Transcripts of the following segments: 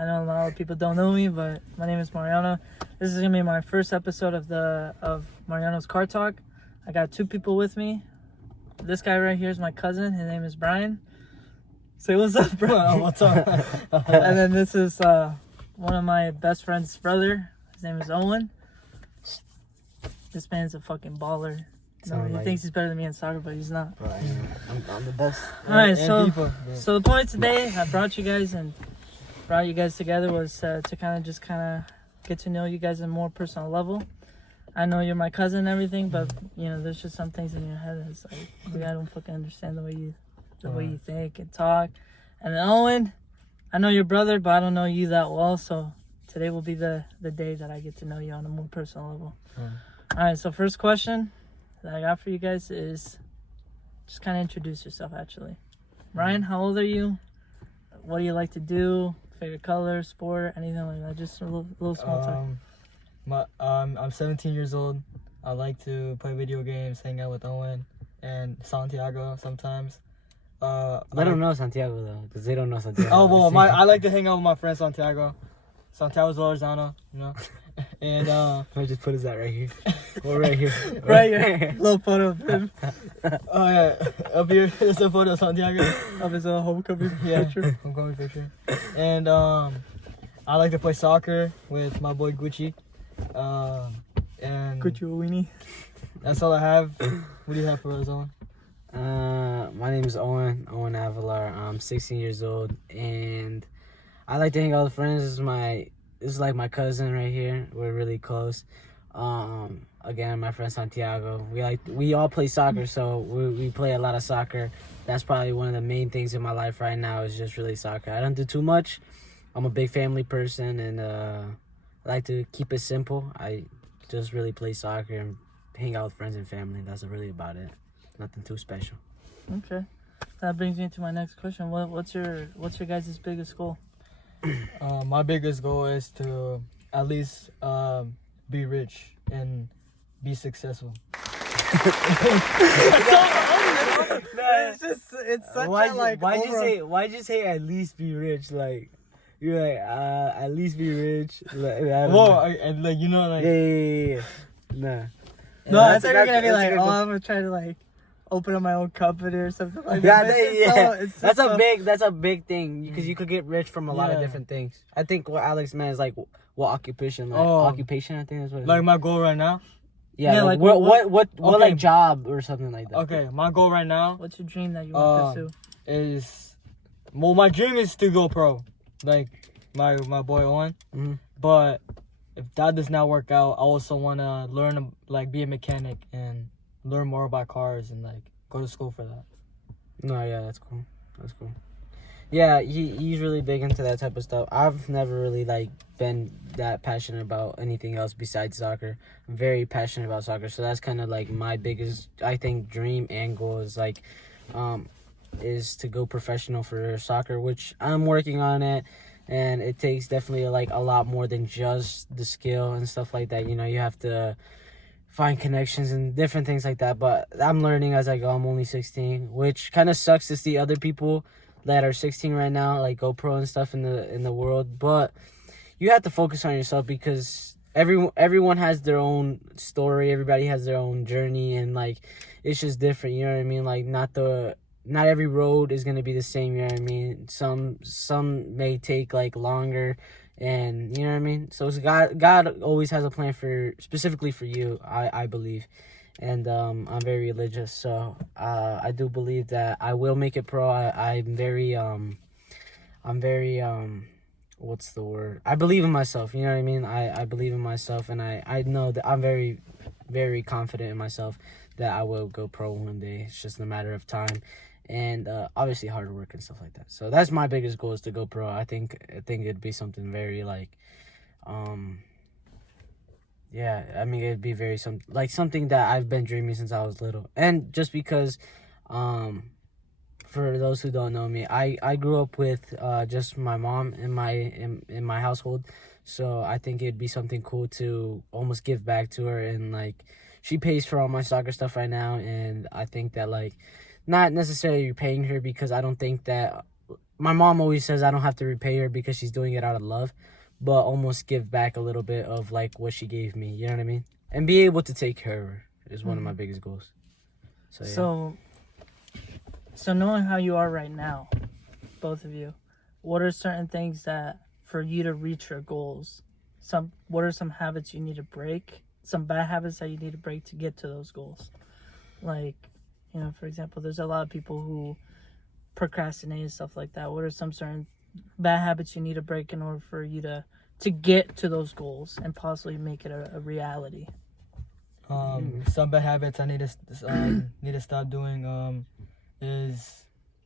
I know a lot of people don't know me, but my name is Mariano. This is gonna be my first episode of Mariano's Cartalk. I got two people with me. This guy right here is my cousin. His name is Brian. Say what's up, bro. What's up? And then this is one of my best friend's brother. His name is Owen. This man's a fucking baller. No, he thinks he's better than me in soccer, but he's not. Right. I'm the best. All right, so the point today I brought you guys together was to kind of get to know you guys on a more personal level. I know you're my cousin and everything, but you know there's just some things in your head that's like I don't fucking understand the way you think and talk. And then Owen, I know your brother, but I don't know you that well, so today will be the day that I get to know you on a more personal level. All right, so first question that I got for you guys is just kind of introduce yourself, actually. Ryan, how old are you? What do you like to do? Favorite color, sport, anything like that? Just a little small talk. I'm 17 years old. I like to play video games, hang out with Owen and Santiago sometimes. Let them know Santiago though, because they don't know Santiago. Oh well, I like to hang out with my friend Santiago. Santiago Lozano, you know. And I just put his that right here. Or right here. Right here. Little photo of him. Oh yeah, up here there's a photo of Santiago of his homecoming picture. Homecoming picture. And I like to play soccer with my boy Gucci. And Gucci Weenie. That's all I have. What do you have for us, Owen? My name is Owen Avalar. I'm 16 years old, and I like to hang out with friends. This is like my cousin right here. We're really close. Again, my friend Santiago. We all play soccer, so we play a lot of soccer. That's probably one of the main things in my life right now is just really soccer. I don't do too much. I'm a big family person, and I like to keep it simple. I just really play soccer and hang out with friends and family. That's really about it. Nothing too special. Okay, that brings me to my next question. What's your guys' biggest goal? My biggest goal is to at least be rich and be successful. It's such why'd you say at least be rich? Like you're like at least be rich. Like, and like you know like yeah. Nah. No, I thought you were gonna be like, I'm gonna try to like open up my own company or something like that. That's a big thing because you could get rich from a lot of different things. I think what Alex meant is like what occupation, occupation. I think that's what. Like my goal right now. Yeah, like what like job or something like that. Okay, my goal right now. What's your dream that you want to pursue? My dream is to go pro, like my boy Owen. Mm-hmm. But if that does not work out, I also want to learn like be a mechanic and learn more about cars and like go to school for that. No, yeah, that's cool. Yeah, he's really big into that type of stuff. I've never really like been that passionate about anything else besides soccer. I'm very passionate about soccer, so that's kind of like my biggest, I think, dream and goal is like, is to go professional for soccer, which I'm working on it, and it takes definitely like a lot more than just the skill and stuff like that. You know, you have to find connections and different things like that, but I'm learning as I go. I'm only 16, which kind of sucks to see other people that are 16 right now like go pro and stuff in the world, but you have to focus on yourself because everyone has their own story, everybody has their own journey, and like it's just different, you know what I mean? Like not every road is gonna be the same, you know what I mean? Some may take like longer, and you know what I mean? So God always has a plan specifically for you, I believe. And I'm very religious, so I do believe that I will make it pro. I'm very what's the word? I believe in myself, you know what I mean? I believe in myself, and I know that I'm very, very confident in myself that I will go pro one day. It's just a matter of time. And obviously hard work and stuff like that. So that's my biggest goal is to go pro. I think it'd be something very like yeah, I mean it'd be very something that I've been dreaming since I was little. And just because for those who don't know me, I grew up with just my mom in my household. So I think it'd be something cool to almost give back to her, and like she pays for all my soccer stuff right now, and I think that like not necessarily paying her, because I don't think that my mom always says I don't have to repay her because she's doing it out of love, but almost give back a little bit of like what she gave me. You know what I mean? And be able to take care of her is one of my biggest goals. So yeah. So knowing how you are right now, both of you, what are certain things that for you to reach your goals? What are some habits you need to break? Some bad habits that you need to break to get to those goals? Like, you know, for example, there's a lot of people who procrastinate and stuff like that. What are some certain bad habits you need to break in order for you to get to those goals and possibly make it a reality? Some bad habits I need to stop doing is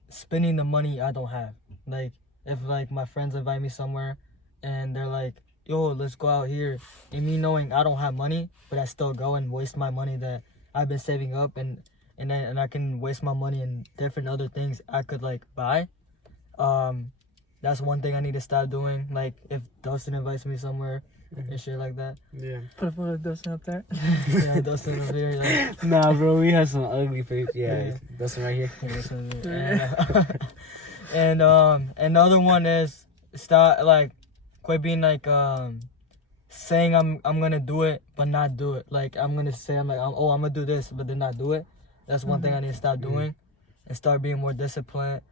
spending the money I don't have. Like, if like my friends invite me somewhere and they're like, yo, let's go out here, and me knowing I don't have money, but I still go and waste my money that I've been saving up, and I can waste my money in different other things I could like buy. That's one thing I need to stop doing. Like, if Dustin invites me somewhere and shit like that. Yeah. Put a photo of Dustin up there. Yeah, Dustin over here. Like, Nah, bro, we have some ugly face. Yeah, Yeah. Dustin right here. And another one is stop, like, quit being like saying I'm gonna do it but not do it. Like, I'm gonna say I'm gonna do this but then not do it. That's one thing I need to stop doing, and start being more disciplined.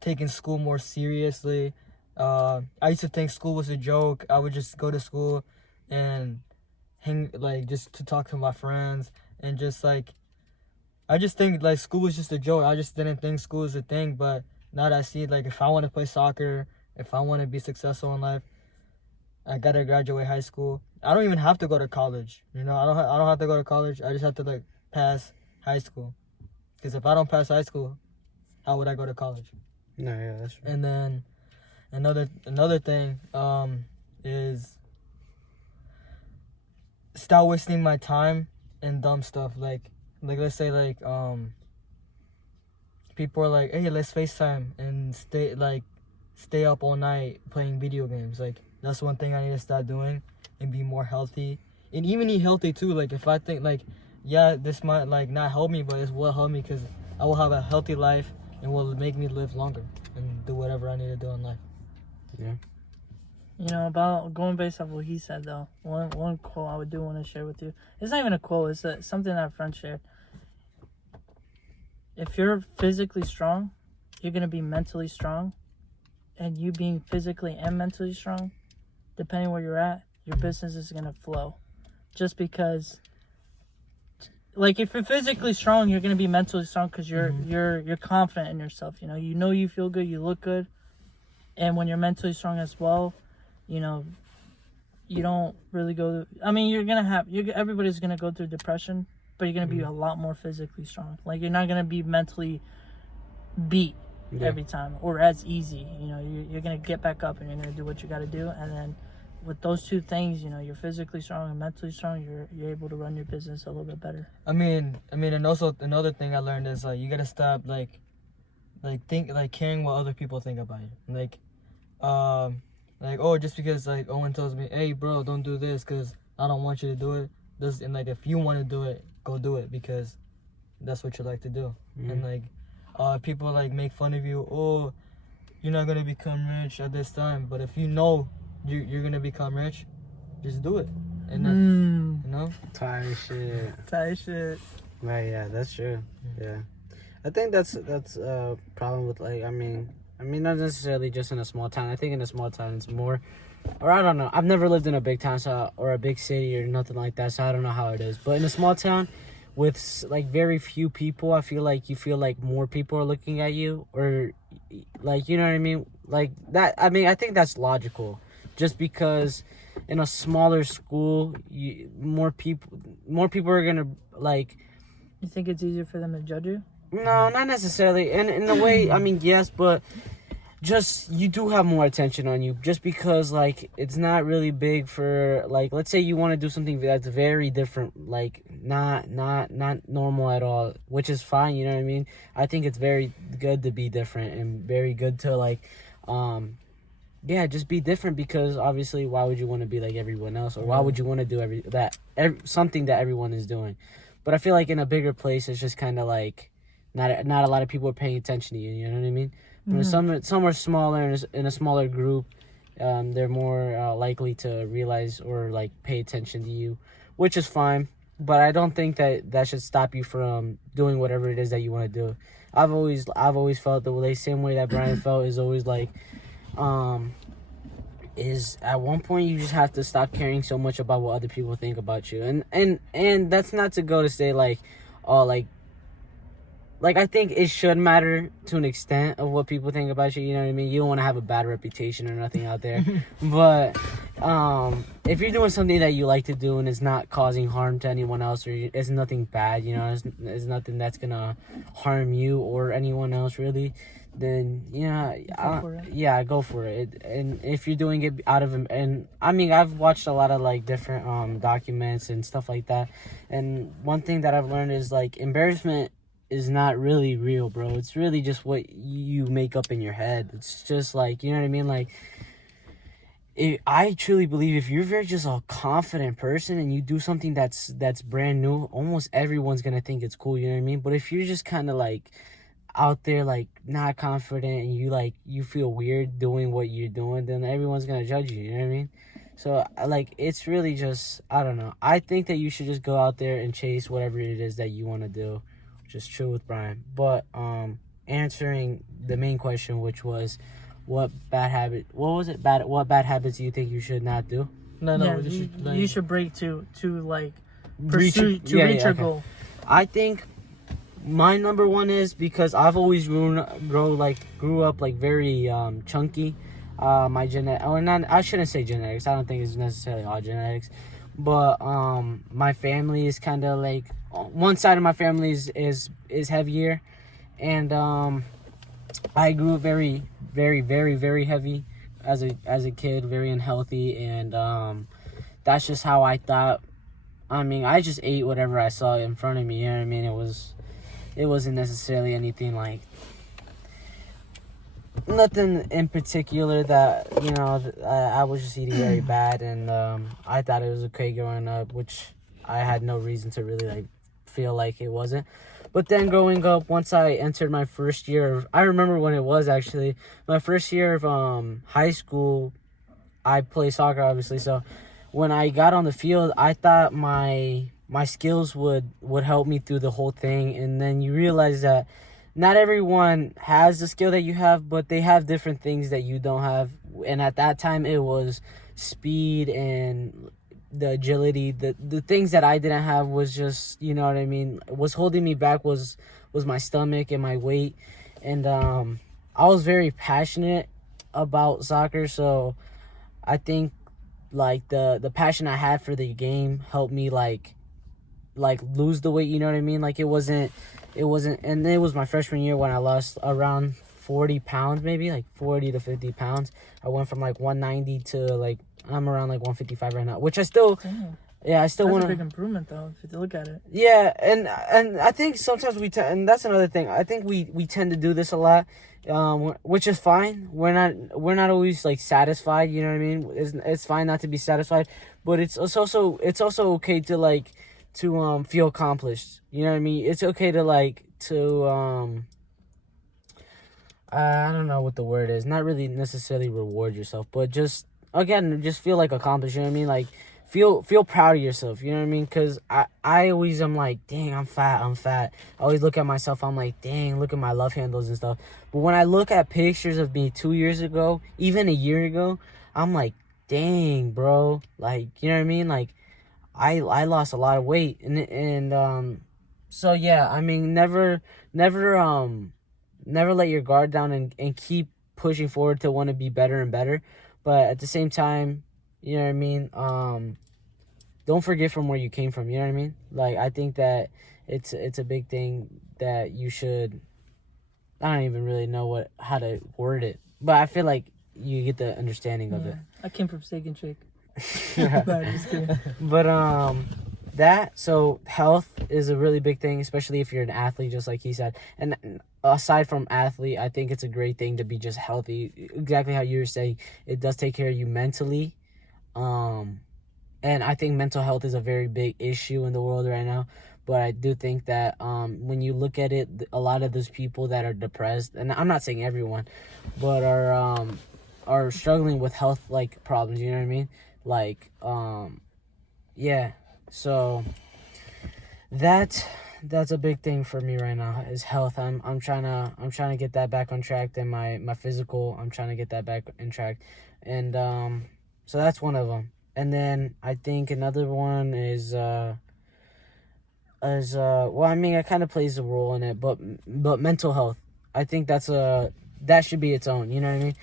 Taking school more seriously. I used to think school was a joke. I would just go to school and hang, like, just to talk to my friends, and just like, I just think like school was just a joke. I just didn't think school was a thing. But now that I see, like, if I want to play soccer, if I want to be successful in life, I gotta graduate high school. I don't even have to go to college. You know, I don't have to go to college. I just have to like pass high school. Because if I don't pass high school, how would I go to college? No, yeah, that's true. And then another thing is stop wasting my time in dumb stuff. Like let's say like people are like, hey, let's FaceTime and stay up all night playing video games. Like, that's one thing I need to start doing and be more healthy, and even eat healthy too. Like, if I think like, yeah, this might like not help me, but it will help me because I will have a healthy life and will make me live longer and do whatever I need to do in life. Yeah. You know, about going based off what he said, though, one quote I would do want to share with you. It's not even a quote. It's something that a friend shared. If you're physically strong, you're going to be mentally strong. And you being physically and mentally strong, depending where you're at, your business is going to flow. Just because, like, if you're physically strong, you're going to be mentally strong because you're confident in yourself. You know you feel good, you look good. And when you're mentally strong as well, you know, you don't really go. I mean, everybody's gonna go through depression, but you're gonna be a lot more physically strong. Like, you're not gonna be mentally beat every time or as easy. You know, you're gonna get back up and you're gonna do what you got to do. And then with those two things, you know, you're physically strong and mentally strong. You're able to run your business a little bit better. I mean, and also another thing I learned is like, you gotta stop like caring what other people think about you. Like, oh, just because like Owen tells me, hey bro, don't do this because I don't want you to do it. And like, if you want to do it, go do it because that's what you like to do. And like, people like make fun of you. Oh, you're not gonna become rich at this time. But if you know you're gonna become rich, just do it. And then, you know, Tight shit. Right, yeah, that's true. Yeah, I think that's a problem with, like, I mean, not necessarily just in a small town. I think in a small town it's more, or I don't know. I've never lived in a big town or a big city or nothing like that, so I don't know how it is. But in a small town with like very few people, I feel like you feel like more people are looking at you, or like, you know what I mean? Like that. I mean, I think that's logical, just because in a smaller school, more people are gonna like. You think it's easier for them to judge you? No, not necessarily. And in a way, I mean, yes, but just you do have more attention on you, just because like it's not really big for, like, let's say you want to do something that's very different, like not normal at all, which is fine, you know what I mean? I think it's very good to be different and very good to like yeah, just be different, because obviously why would you want to be like everyone else, or why would you want to do something that everyone is doing? But I feel like in a bigger place it's just kind of like Not a lot of people are paying attention to you. You know what I mean? When some are smaller in a smaller group, they're more likely to realize or like pay attention to you, which is fine. But I don't think that should stop you from doing whatever it is that you want to do. I've always felt the same way that Brian felt is always like, is at one point you just have to stop caring so much about what other people think about you, and that's not to go to say like, oh like I think it should matter to an extent of what people think about you. You know what I mean? You don't want to have a bad reputation or nothing out there. But if you're doing something that you like to do and it's not causing harm to anyone else, or it's nothing bad, you know, it's nothing that's gonna harm you or anyone else really, then go for it. And if you're doing it out of, and I mean, I've watched a lot of like different documents and stuff like that, and one thing that I've learned is like embarrassment is not really real, bro. It's really just what you make up in your head. It's just like, you know what I mean? Like, I truly believe if you're very just a confident person and you do something that's brand new, almost everyone's gonna think it's cool, you know what I mean? But if you're just kind of like out there like not confident and you feel weird doing what you're doing, then everyone's gonna judge you, you know what I mean? So like it's really just, I don't know. I think that you should just go out there and chase whatever it is that you want to do. Just true with Brian. But answering the main question, which was what bad habits do you think you should not do? You should break to like reach your goal. I think my number one is because I've always grew up like very chunky. My I shouldn't say genetics. I don't think it's necessarily all genetics, but my family is kind of like, one side of my family is heavier, and I grew very, very, very, very heavy as a kid, very unhealthy, and that's just how I thought. I mean, I just ate whatever I saw in front of me. You know what I mean? It wasn't necessarily anything like, nothing in particular that, you know, I was just eating very bad, and I thought it was okay growing up, which I had no reason to really like feel like it wasn't. But then growing up, once I entered my first year I remember when it was actually my first year of high school. I play soccer, obviously, so when I got on the field, I thought my skills would help me through the whole thing, and then you realize that not everyone has the skill that you have, but they have different things that you don't have. And at that time, it was speed and the agility. The things that I didn't have was just, you know what I mean, was holding me back was my stomach and my weight. And I was very passionate about soccer, so I think like the passion I had for the game helped me like lose the weight, you know what I mean? Like it wasn't, and it was my freshman year when I lost around 40 pounds, maybe like 40 to 50 pounds. I went from like 190 to like, I'm around like 155 right now, which I still, I still want to. That's a big improvement though, if you look at it. Yeah, and I think sometimes and that's another thing. I think we tend to do this a lot, which is fine. We're not always like satisfied, you know what I mean? It's fine not to be satisfied, but it's also okay to like, to feel accomplished, you know what I mean? It's okay to like I don't know what the word is, not really necessarily reward yourself, but just feel like accomplished, you know what I mean? Like feel proud of yourself, you know what I mean? Because I always am like, dang, I'm fat. I always look at myself, I'm like, dang, look at my love handles and stuff. But when I look at pictures of me 2 years ago, even a year ago, I'm like, dang, bro, like, you know what I mean? Like I lost a lot of weight, and so yeah, I mean, never let your guard down, and keep pushing forward to want to be better and better. But at the same time, you know what I mean, don't forget from where you came from, you know what I mean? Like I think that it's a big thing that you should, I don't even really know how to word it, but I feel like you get the understanding of it. I came from Steak and Shake. But so health is a really big thing, especially if you're an athlete, just like he said. And aside from athlete, I think it's a great thing to be just healthy. Exactly how you were saying, it does take care of you mentally. And I think mental health is a very big issue in the world right now. But I do think that when you look at it, a lot of those people that are depressed, and I'm not saying everyone, but are struggling with health like problems. You know what I mean? Like yeah. So that's a big thing for me right now is health. I'm trying to get that back on track. And my physical, I'm trying to get that back on track, and so that's one of them. And then I think another one is well, I mean, it kind of plays a role in it, but mental health. I think that should be its own. You know what I mean?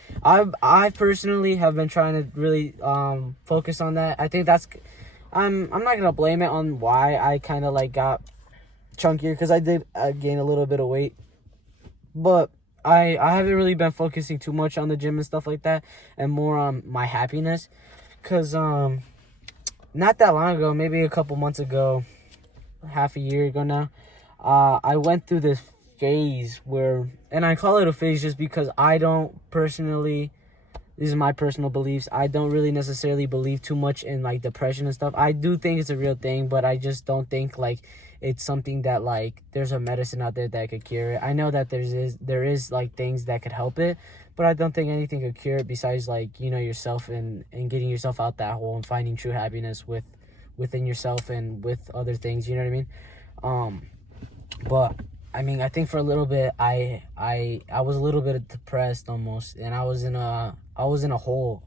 I personally have been trying to really focus on that. I think that's I'm not gonna blame it on why I kind of like got chunkier, because I did gain a little bit of weight, but I haven't really been focusing too much on the gym and stuff like that, and more on my happiness, because not that long ago, maybe a couple months ago, half a year ago now, I went through this phase where, and I call it a phase just because I don't personally, these are my personal beliefs, I don't really necessarily believe too much in like depression and stuff. I do think it's a real thing, but I just don't think like it's something that like there's a medicine out there that could cure it. I know that there is like things that could help it, but I don't think anything could cure it besides like, you know, yourself and getting yourself out that hole and finding true happiness within yourself and with other things, you know what I mean? But I mean, I think for a little bit I was a little bit depressed almost, and I was in a hole.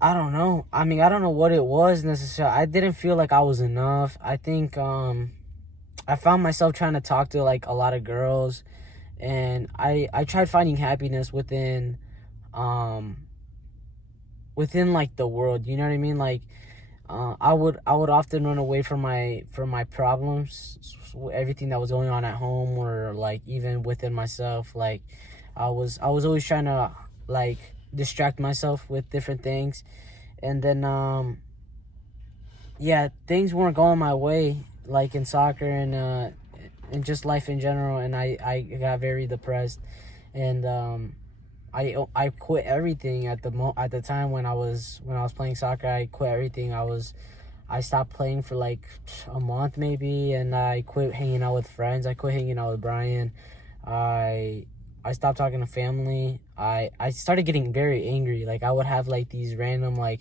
I don't know. I mean, I don't know what it was necessarily. I didn't feel like I was enough. I think I found myself trying to talk to like a lot of girls, and I tried finding happiness within like the world, you know what I mean? Like I would often run away from my problems, everything that was going on at home, or like even within myself. Like I was always trying to like distract myself with different things, and then yeah, things weren't going my way, like in soccer and just life in general, and I got very depressed, and I quit everything at the time when I was playing soccer. I quit everything. I stopped playing for like a month maybe, and I quit hanging out with friends. I quit hanging out with Brian. I stopped talking to family. I started getting very angry. Like I would have like these random, like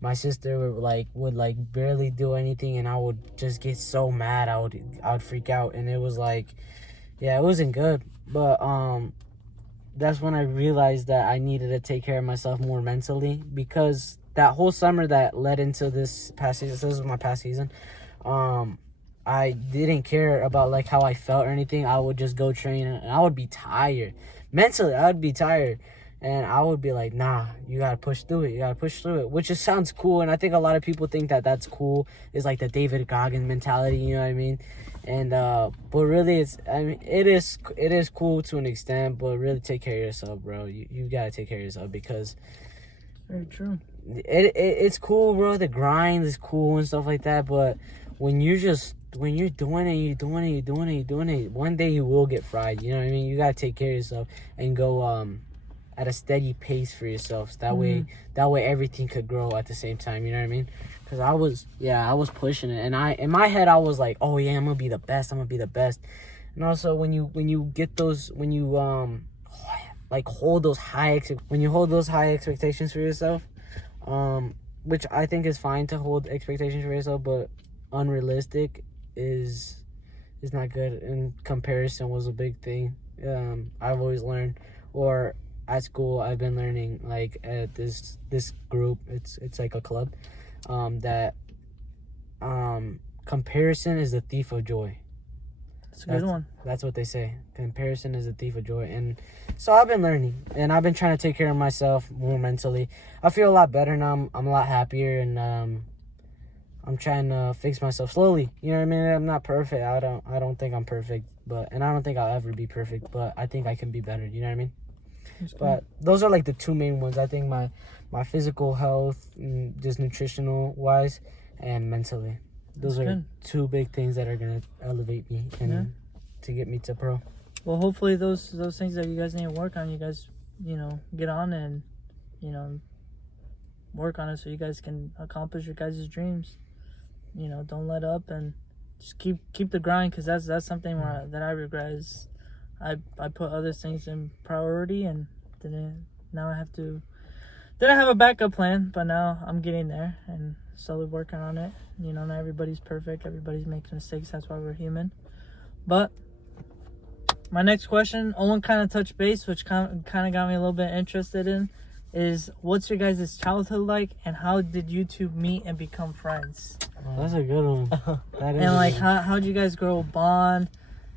my sister would barely do anything, and I would just get so mad. I would freak out, and it was like, yeah, it wasn't good. But that's when I realized that I needed to take care of myself more mentally, because that whole summer that led into this past season, so this was my past season, I didn't care about like how I felt or anything. I would just go train, and I would be tired. Mentally, I would be tired. And I would be like, nah, you gotta push through it. You gotta push through it. Which just sounds cool. And I think a lot of people think that that's cool. It's like the David Goggins mentality, you know what I mean? And but really it is cool to an extent, but really take care of yourself, bro. You gotta take care of yourself, because Very true. It's cool, bro. The grind is cool and stuff like that, but when you're doing it, one day you will get fried. You know what I mean? You gotta take care of yourself and go at a steady pace for yourself. So that way everything could grow at the same time. You know what I mean? Because I was pushing it, and in my head I was like, oh yeah, I'm gonna be the best. And also when you get those, when you like hold those high expectations for yourself, which I think is fine to hold expectations for yourself, but unrealistic is not good. And comparison was a big thing. I've always learned, or at school I've been learning, like at this group, it's like a club, that comparison is the thief of joy. That's a good one. That's what they say. Comparison is a thief of joy. And so I've been learning, and I've been trying to take care of myself more mentally. I feel a lot better now. I'm a lot happier, and I'm trying to fix myself slowly. You know what I mean? I'm not perfect. I don't think I'm perfect, and I don't think I'll ever be perfect, but I think I can be better. You know what I mean? But those are like the two main ones. I think my physical health, just nutritional wise, and mentally. Those are good. Two big things that are gonna elevate me and to get me to pro. Well, hopefully those things that you guys need to work on, you guys, get on and, work on it so you guys can accomplish your guys' dreams. Don't let up and just keep the grind, because that's something that I regret is I put other things in priority and didn't have a backup plan, but now I'm getting there and slowly working on it. You know, not everybody's perfect. Everybody's making mistakes. That's why we're human. But my next question, Owen kind of touched base, which kind of got me a little bit interested in, is what's your guys' childhood like, and how did you two meet and become friends? That's a good one. That is And like, how'd you guys grow a bond?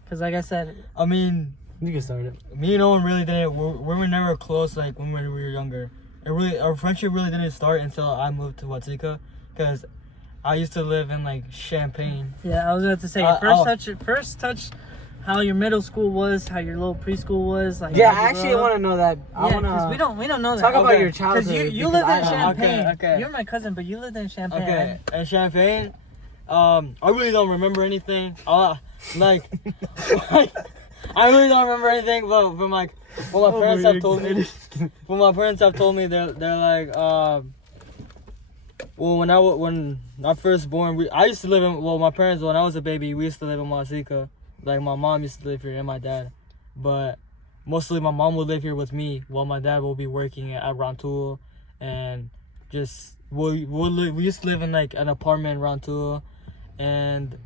Because like I said, I mean, you can start it. me and Owen really didn't. We were never close. Like when we were younger, our friendship really didn't start until I moved to Watsika, because I used to live in like Champaign. yeah, I was about to say first touch, how your middle school was, how your little preschool was. Like, Yeah, how'd you I actually grow up? want to know that. I Yeah, want because to we don't know that. talk about Okay. your childhood. Because you because lived in I- Champaign. Okay. You're my cousin, but you lived in Champaign. Okay, and Champagne. I really don't remember anything. Like, I really don't remember anything. But from like, what my parents have told me. What my parents have told me, they're like, well, when I first born, I used to live in. Well, my parents, when I was a baby, we used to live in Wasika. Like my mom used to live here and my dad, but mostly my mom would live here with me while my dad will be working at Rantoul, and just we used to live in like an apartment in Rantoul, and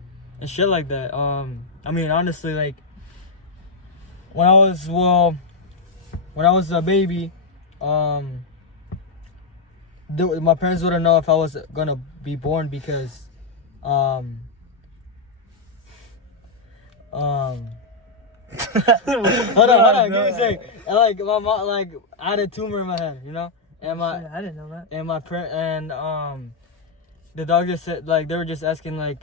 shit like that. I mean, honestly, like when I was a baby, my parents wouldn't know if I was gonna be born because hold on, give me a sec. And like my mom, like I had a tumor in my head, you know, and I didn't know that. and the doctor said, like, they were just asking like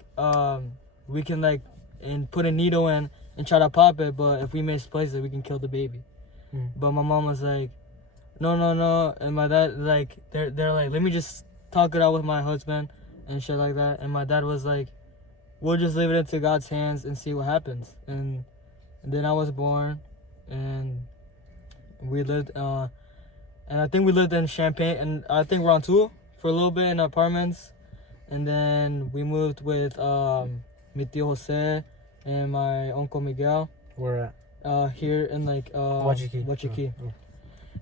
we can like and put a needle in and try to pop it, but if we misplace it, we can kill the baby. But my mom was like, no, and my dad, like, they're like, let me just talk it out with my husband and shit like that. And my dad was like, we'll just leave it into God's hands and see what happens. And then I was born, and we lived, and I think we lived in Champagne, and I think Rantoul for a little bit in apartments, and then we moved with mi tío Jose and my uncle Miguel. Where at? Here in like Wachiki. Oh.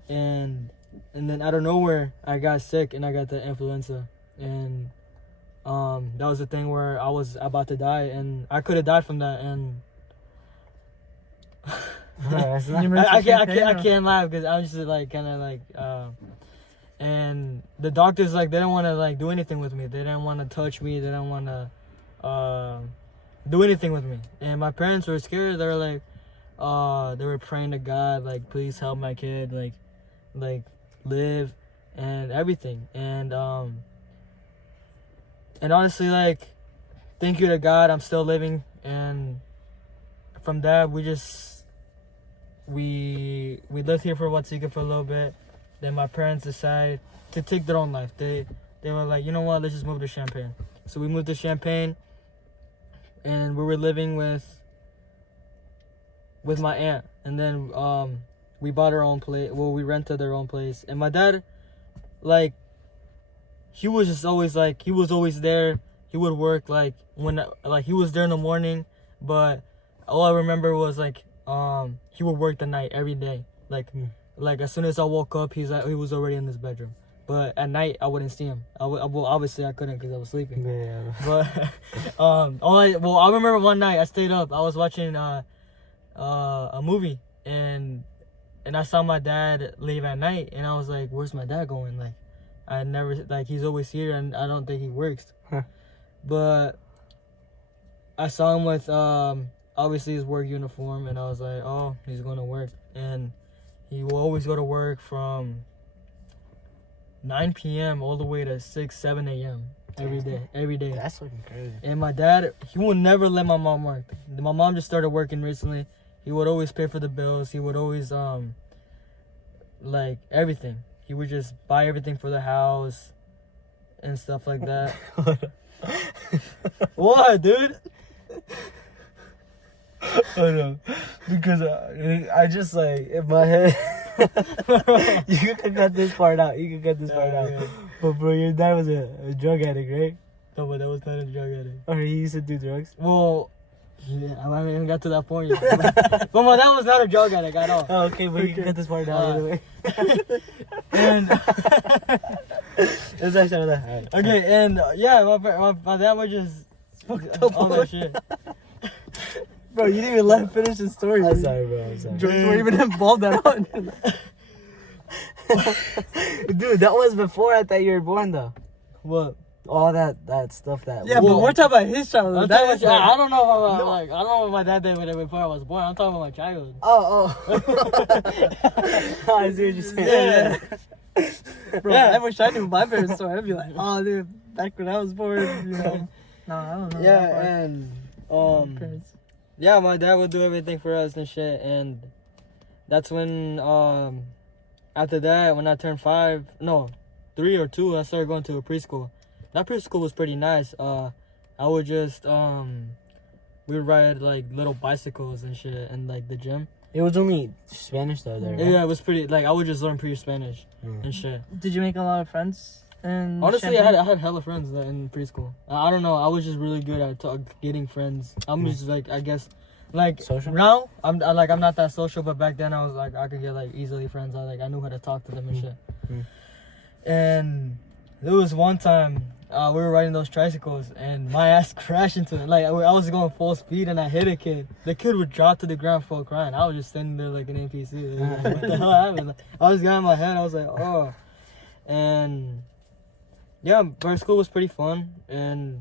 And then out of nowhere I got sick and I got the influenza, and that was the thing where I was about to die, and I could have died from that. And I can't laugh because I'm just like kind of like and the doctors, like, they didn't want to like do anything with me. They didn't want to touch me. They didn't want to do anything with me. And my parents were scared. They were like they were praying to God, like, please help my kid, like live and everything. And honestly, like, thank you to God, I'm still living. And from that, we lived here for Watsika for a little bit. Then my parents decided to take their own life. They were like, you know what, let's just move to Champagne. So we moved to Champagne, and we were living with my aunt. And then we bought our own place. Well, we rented our own place. And my dad, like, he was just always like, he was always there. He would work like he was there in the morning, but all I remember was like he would work the night every day. Like as soon as I woke up, he was already in his bedroom. But at night I wouldn't see him. Well, obviously I couldn't because I was sleeping. Yeah. But I remember one night I stayed up. I was watching a movie, and I saw my dad leave at night, and I was like, where's my dad going? Like, I never, like, he's always here, and I don't think he works. But I saw him with obviously his work uniform, and I was like, oh, he's going to work. And he will always go to work from 9 p.m. all the way to 7 a.m. every day. That's fucking crazy. And my dad, he would never let my mom work. My mom just started working recently. He would always pay for the bills. He would always like everything. He would just buy everything for the house and stuff like that. What, dude? Hold on. Because I just, like, in my head, you can cut this part out. Yeah. But bro, your dad was a drug addict, right? No, but that was not a drug addict. Or he used to do drugs? Well, yeah, I haven't even got to that point yet. But my dad was not a drug addict at all. Oh, okay, but you can cut this part down either way. And That's actually that. Alright. okay, and my dad was just all that shit. Bro, you didn't even let him finish the story. I'm sorry, bro. I'm sorry. Drugs weren't even involved at all. Dude, that was before I thought you were born, though. What? All that stuff that. Yeah, but we're talking about his childhood. I don't know about I don't know what my dad did with it before I was born. I'm talking about my childhood. Oh. I see what you're saying. Yeah. Bro, Yeah. I wish I knew my parents' story. I'd be like, oh, dude, back when I was born, you know. No, I don't know. Yeah, that and part. Parents. yeah, my dad would do everything for us and shit, and that's when after that, when I turned 3 or 2, I started going to a preschool. That preschool was pretty nice. I would just we would ride like little bicycles and shit in like the gym. It was only Spanish though there. Right? Yeah, it was pretty like I would just learn pre-Spanish and shit. Did you make a lot of friends? Honestly, I had hella friends in preschool. I don't know. I was just really good at getting friends. I'm just like, I guess, like Social? now I'm not that social, but back then I was like I could get like easily friends. I knew how to talk to them and shit. And there was one time we were riding those tricycles and my ass crashed into it. Like I was going full speed and I hit a kid. The kid would drop to the ground full crying. I was just standing there like an NPC. Like, what the hell happened? Like, I was getting my head. I was like, oh, and. Yeah, our school was pretty fun, and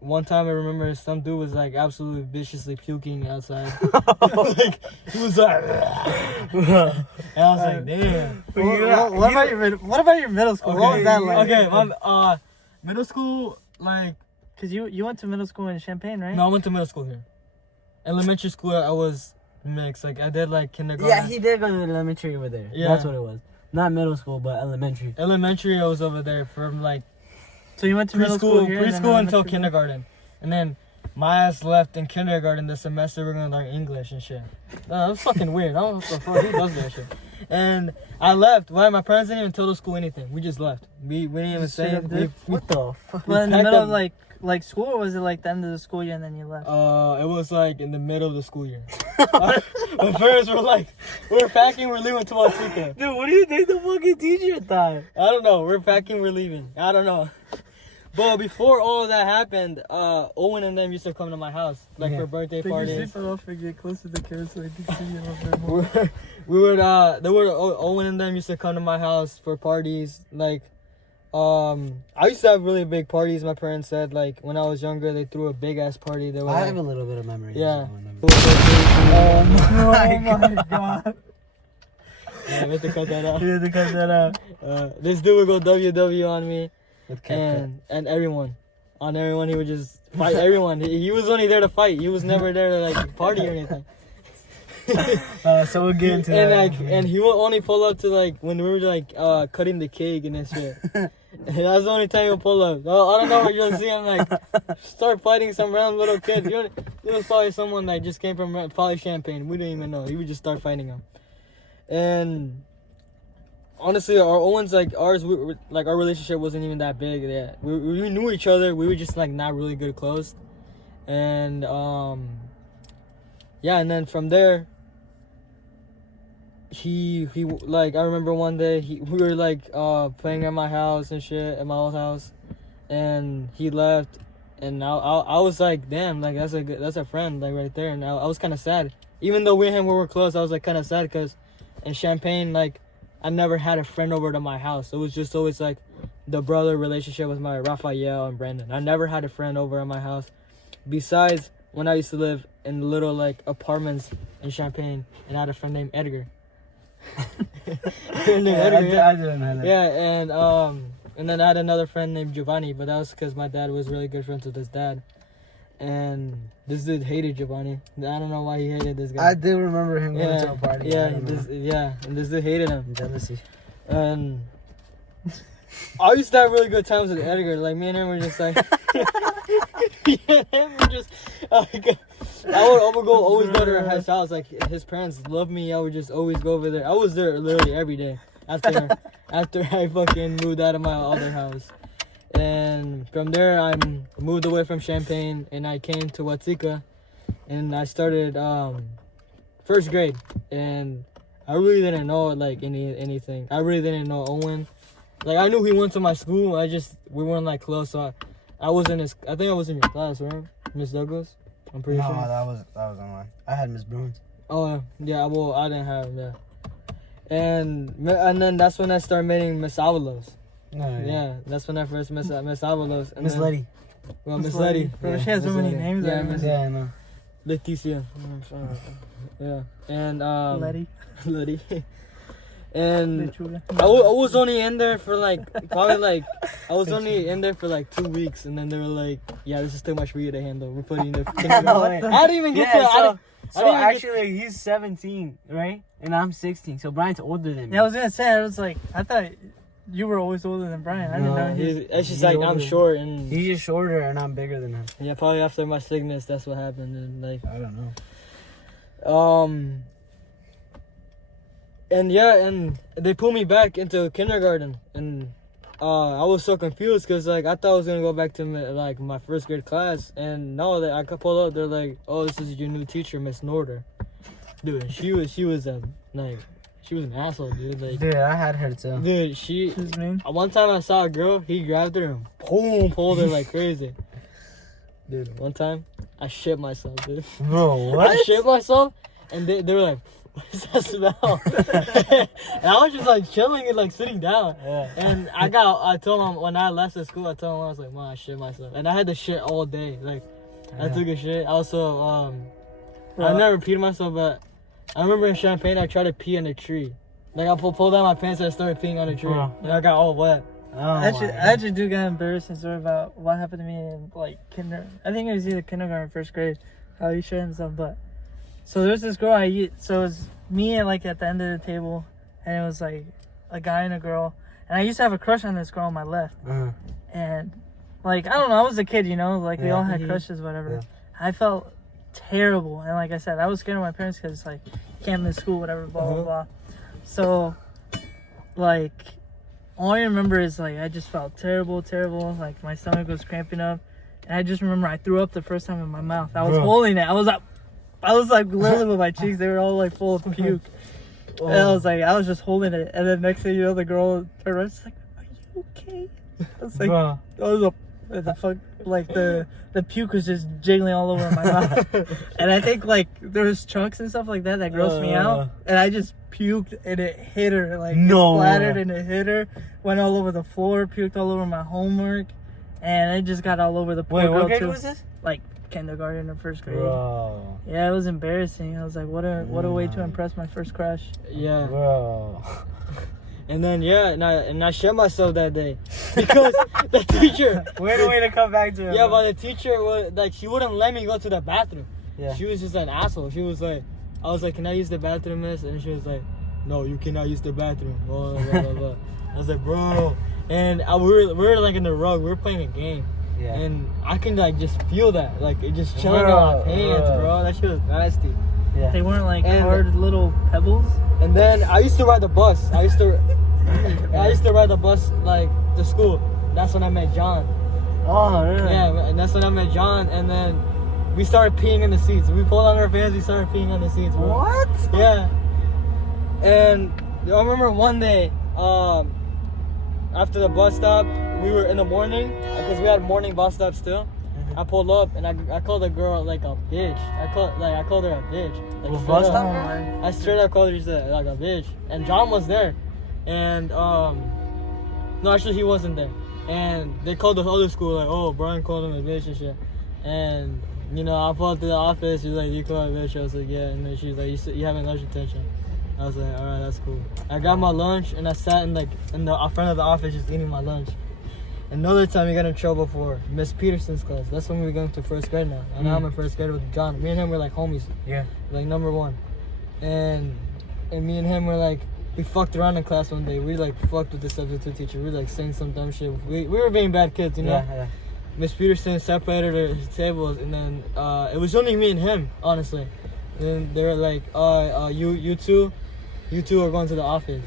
one time I remember some dude was like absolutely viciously puking outside. Like, he was like, and I was like, damn. What about your middle school? What was that like? Okay, my middle school, like, Cause you went to middle school in Champaign, right? no, I went to middle school here. Elementary school, I was mixed. Like, I did like kindergarten. Yeah, he did go to elementary over there. Yeah. That's what it was. Not middle school, but elementary. Elementary, I was over there from like So you went to middle school here, and then preschool until elementary? kindergarten, and then my ass left in kindergarten this semester. We're gonna learn English and shit. That was fucking weird. I don't know what the fuck, who does that shit. And I left. Why? My parents didn't even tell the school anything. We just left. We didn't even Just say straight it. up did? What the fuck? Well, in the packed middle up- of like school, or was it like the end of the school year and then you left? It was like in the middle of the school year. My parents were like, "We're packing. We're leaving to Montego." Dude, what do you think the fucking teacher thought? I don't know. We're packing. We're leaving. I don't know. But before all of that happened, Owen and them used to come to my house, like for birthday parties. off and get close to the kids so I can see you a little bit more. Owen and them used to come to my house for parties. Like, I used to have really big parties. My parents said, like, when I was younger, they threw a big ass party. They were I like, have a little bit of memory. Yeah. Oh my god. Yeah, we have to cut that out. You had to cut that out. This dude would go WW on me, With and everyone. On everyone, he would just fight everyone. He was only there to fight. He was never there to like party or anything. So we'll get into And that. like, and he would only pull up to like when we were like cutting the cake and that shit. And that's the only time he would pull up. I don't know where you'll see him like start fighting some random little kid. It was probably someone that just came from probably Champaign. We didn't even know. He would just start fighting him. And honestly, our Owens like ours, like our relationship wasn't even that big. Yeah, we knew each other. We were just like not really good close. And yeah, and then from there. He like I remember one day we were like playing at my house and shit at my old house, and he left, and I was like, damn, like that's a friend like right there, and I was kind of sad, even though we and him were close. I was like kind of sad because in Champaign, like I never had a friend over to my house. It was just always like the brother relationship with my Raphael and Brandon. I never had a friend over at my house besides when I used to live in little like apartments in Champaign, and I had a friend named Edgar. I didn't know that. Yeah, and then I had another friend named Giovanni, but that was because my dad was really good friends with his dad, and this dude hated Giovanni. I don't know why he hated this guy. I do remember him going to a party. Yeah, and this dude hated him. Jealousy. And I used to have really good times with Edgar. Like me and him were just like, me and him were just like. I would always go to his house. Like his parents loved me. I would just always go over there. I was there literally every day after I fucking moved out of my other house. And from there, I moved away from Champaign, and I came to Watsika, and I started first grade. And I really didn't know like anything. I really didn't know Owen. Like I knew he went to my school. We weren't like close. So I was in his. I think I was in your class, right, Miss Douglas? I'm pretty sure. No, that was online. I had Miss Bruins. Oh yeah. Well, I didn't have that. And then that's when I started meeting Miss Avalos. No, Yeah, that's when I first met Miss Avalos. Miss Letty. Well, Miss Letty. Bro, she has so many names. Yeah, Yeah, I know. Leticia. Yeah, and Letty. Letty. And I was only in there for like probably like I was only in there for like 2 weeks, and then they were like, "Yeah, this is too much for you to handle. We're putting you in the kindergarten." I didn't even get to. So actually, he's 17, right? And I'm 16. So Brian's older than me. Yeah, I was gonna say. I was like, I thought you were always older than Brian. I didn't know. It's just like I'm short, and He's just shorter, and I'm bigger than him. yeah, probably after my sickness, that's what happened, and like I don't know. And yeah, and they pulled me back into kindergarten, and I was so confused because like I thought I was gonna go back to like my first grade class, and no, that I could pull up. They're like, "Oh, this is your new teacher, Miss Norder." Dude, she was an asshole, dude. Like, Dude, I had her too. dude, She's mean. one time I saw a girl, he grabbed her and boom, pulled her like crazy. Dude, one time I shit myself, dude. Bro, what? I shit myself, and they were like, "What is that smell?" And I was just like chilling and like sitting down. Yeah. And I told him when I left the school, I told him I was like, "Mom, I shit myself," and I had to shit all day. Like, I took a shit. Also, I never peed myself, but I remember in Champaign, I tried to pee on a tree. Like I pulled down my pants and I started peeing on a tree, and I got all wet. I actually do get an embarrassing story about what happened to me in like I think it was either kindergarten or first grade. How he shit himself, but so there's this girl so it was me and like at the end of the table, and it was like a guy and a girl, and I used to have a crush on this girl on my left, and like I don't know, I was a kid, you know, like we all had crushes, whatever. Yeah. I felt terrible, and like I said, I was scared of my parents because like you can't miss school, whatever, blah blah blah. So like all I remember is like I just felt terrible, like my stomach was cramping up, and I just remember I threw up the first time in my mouth. I was holding it. I was like literally with my cheeks, they were all like full of puke. And I was just holding it, and then next thing you know, the girl turned around, she's like, "Are you okay?" I was like, the puke was just jiggling all over my mouth, and I think like there was chunks and stuff like that grossed me out, and I just puked and it hit her, like it splattered and it hit her, went all over the floor, puked all over my homework, and it just got all over the poor girl. What grade too. was this? Like kindergarten or first grade. Bro. Yeah, it was embarrassing. I was like, what a way to impress my first crush. Yeah. Bro. And then I shit myself that day because the teacher. Way to come back to it. Yeah, but the teacher was like, she wouldn't let me go to the bathroom. Yeah. She was just an asshole. She was like, I was like, "Can I use the bathroom, miss?" And she was like, "No, you cannot use the bathroom." Blah, blah, blah, blah. I was like, "Bro," and we were like in the rug. We were playing a game. Yeah. And I can like just feel that, like it just chilling on my pants, bro. That shit was nasty. Yeah. They weren't like hard little pebbles. And then I used to ride the bus. I used to ride the bus like to school. That's when I met John. Oh, really? Yeah, and that's when I met John. And then we started peeing in the seats. We pulled on our pants. We started peeing on the seats, bro. What? Yeah. And I remember one day, after the bus stop, we were in the morning because we had morning bus stops still. I pulled up and I called the girl like a bitch. I called her a bitch. Like bus stop? I straight up called her just like a bitch. And John was there, and no, actually he wasn't there. And they called the other school like, "Oh, Brian called him a bitch and shit." And you know, I pulled up to the office. She's like, "You called a bitch?" I was like, "Yeah." And then she's like, "You having lunch detention?" I was like, "Alright, that's cool." I got my lunch and I sat in the front of the office just eating my lunch. Another time we got in trouble for Miss Peterson's class. That's when we were going to first grade now. And now I'm in first grade with John. Me and him were like homies. Yeah. Like number one. And me and him were like, we fucked around in class one day. We like fucked with the substitute teacher. We like saying some dumb shit. We were being bad kids, you know? Yeah. Miss Peterson separated our tables, and then it was only me and him, honestly. And they were like, you two are going to the office.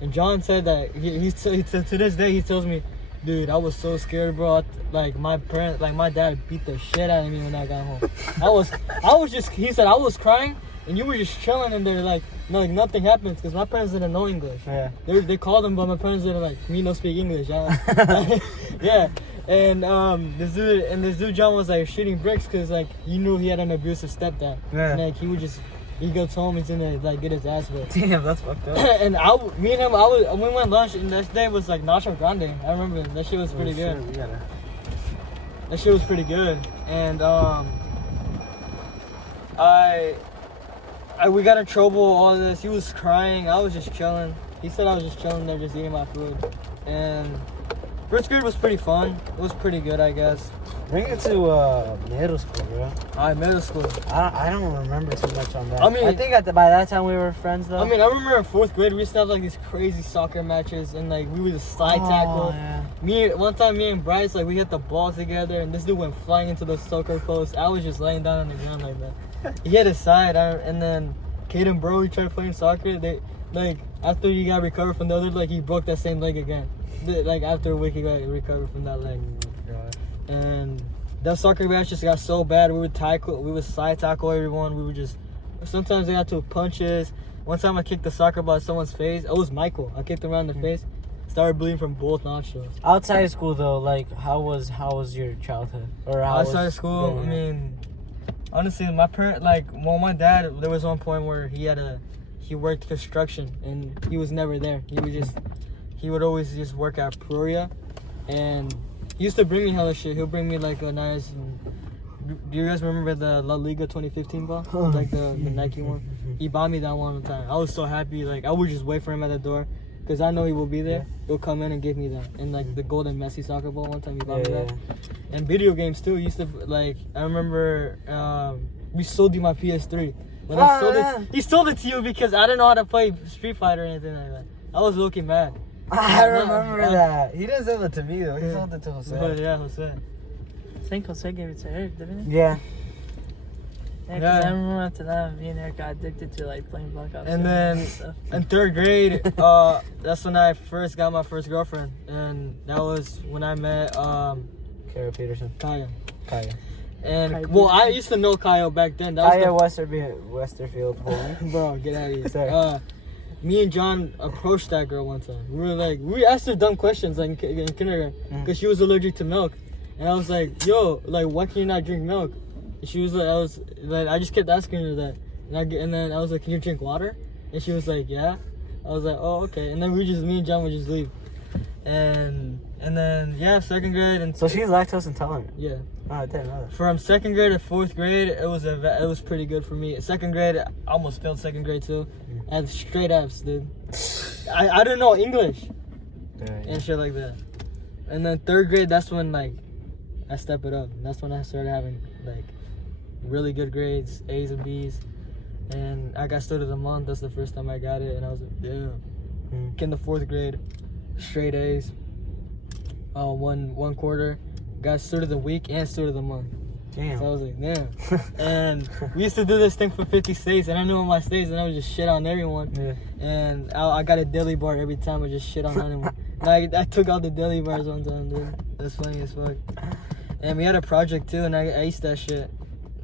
And John said that he to this day he tells me, Dude, I was so scared, bro. Like my dad beat the shit out of me when I got home. I was just. He said I was crying, and you were just chilling in there, like nothing happened, because my parents didn't know English. Yeah. They called them, but my parents didn't me no speak English. Yeah. And this dude John was like shooting bricks because like he knew he had an abusive stepdad. Yeah. And like he goes home, he's gonna like get his ass whipped. Damn, that's fucked up. And me and him, we went lunch, and that day was like Nacho Grande. I remember that shit was pretty good. That shit was pretty good. And we got in trouble. All this. He was crying. I was just chilling. He said I was just chilling there, just eating my food. And first grade was pretty fun. It was pretty good, I guess. Bring it to middle school, bro. Alright, middle school. I don't remember too much on that. I mean, I think by that time we were friends, though. I mean, I remember in 4th grade we used to have like these crazy soccer matches, and like we would just slide tackle. Yeah. One time, me and Bryce, like we hit the ball together, and this dude went flying into the soccer post. I was just laying down on the ground like that. He hit his side, and then Caden Bro, he tried playing soccer. They like after he got recovered from the other leg, he broke that same leg again. Like after a week, he got recovered from that leg. And that soccer match just got so bad. We would slide tackle everyone. We would just sometimes they got to punches. One time I kicked the soccer ball at someone's face. It was Michael. I kicked him around the face. Started bleeding from both nostrils. Outside of school, though, like how was your childhood? Or outside of school, yeah. I mean, honestly, my parent, like, well, my dad, there was one point where he worked construction and he was never there. He would always just work at Peoria, and he used to bring me hella shit. He'll bring me like a nice. Do you guys remember the La Liga 2015 ball? Like the Nike one? He bought me that one time. I was so happy. Like I would just wait for him at the door, because I know he will be there. He'll come in and give me that. And like the golden Messi soccer ball one time, he bought me that. And video games too. He used to like. I remember we sold you my PS3. When I sold it, he sold it to you because I didn't know how to play Street Fighter or anything like that. I was looking mad. I remember that. He didn't sell it to me though. He sold it to Jose. But yeah, Jose. I think Jose gave it to Eric, didn't he? Yeah. Yeah, 'cause I remember after that, me and Eric got addicted to like playing Black Ops. And then in 3rd grade, that's when I first got my first girlfriend, and that was when I met Kara Peterson. Kaya. And I used to know Kyle back then. Kaya Westerfield. Bro, get out of here. Me and John approached that girl one time. We asked her dumb questions like in kindergarten, because she was allergic to milk, and I was like, "Yo, like, why can you not drink milk?" And she was like, I just kept asking her that, and then I was like, "Can you drink water?" And she was like, "Yeah." I was like, "Oh, okay." And then me and John would just leave, and then 2nd grade, and so she's lactose intolerant. Yeah. Oh, I didn't know that. From 2nd grade to 4th grade, it was pretty good for me. 2nd grade, I almost failed 2nd grade too. I had straight F's, dude. I didn't know English and shit like that. And then 3rd grade, that's when like I stepped it up. That's when I started having like really good grades, A's and B's. And I got student of the month. That's the first time I got it, and I was like, damn. In the 4th grade, straight A's. One quarter, got student of the week and student of the month. Damn. So I was like, damn. And we used to do this thing for 50 states, and I knew all my states, and I would just shit on everyone. Yeah. And I got a deli bar every time. I just shit on anyone. Like, I took out the deli bars one time, dude. That's funny as fuck. And we had a project too, and I aced that shit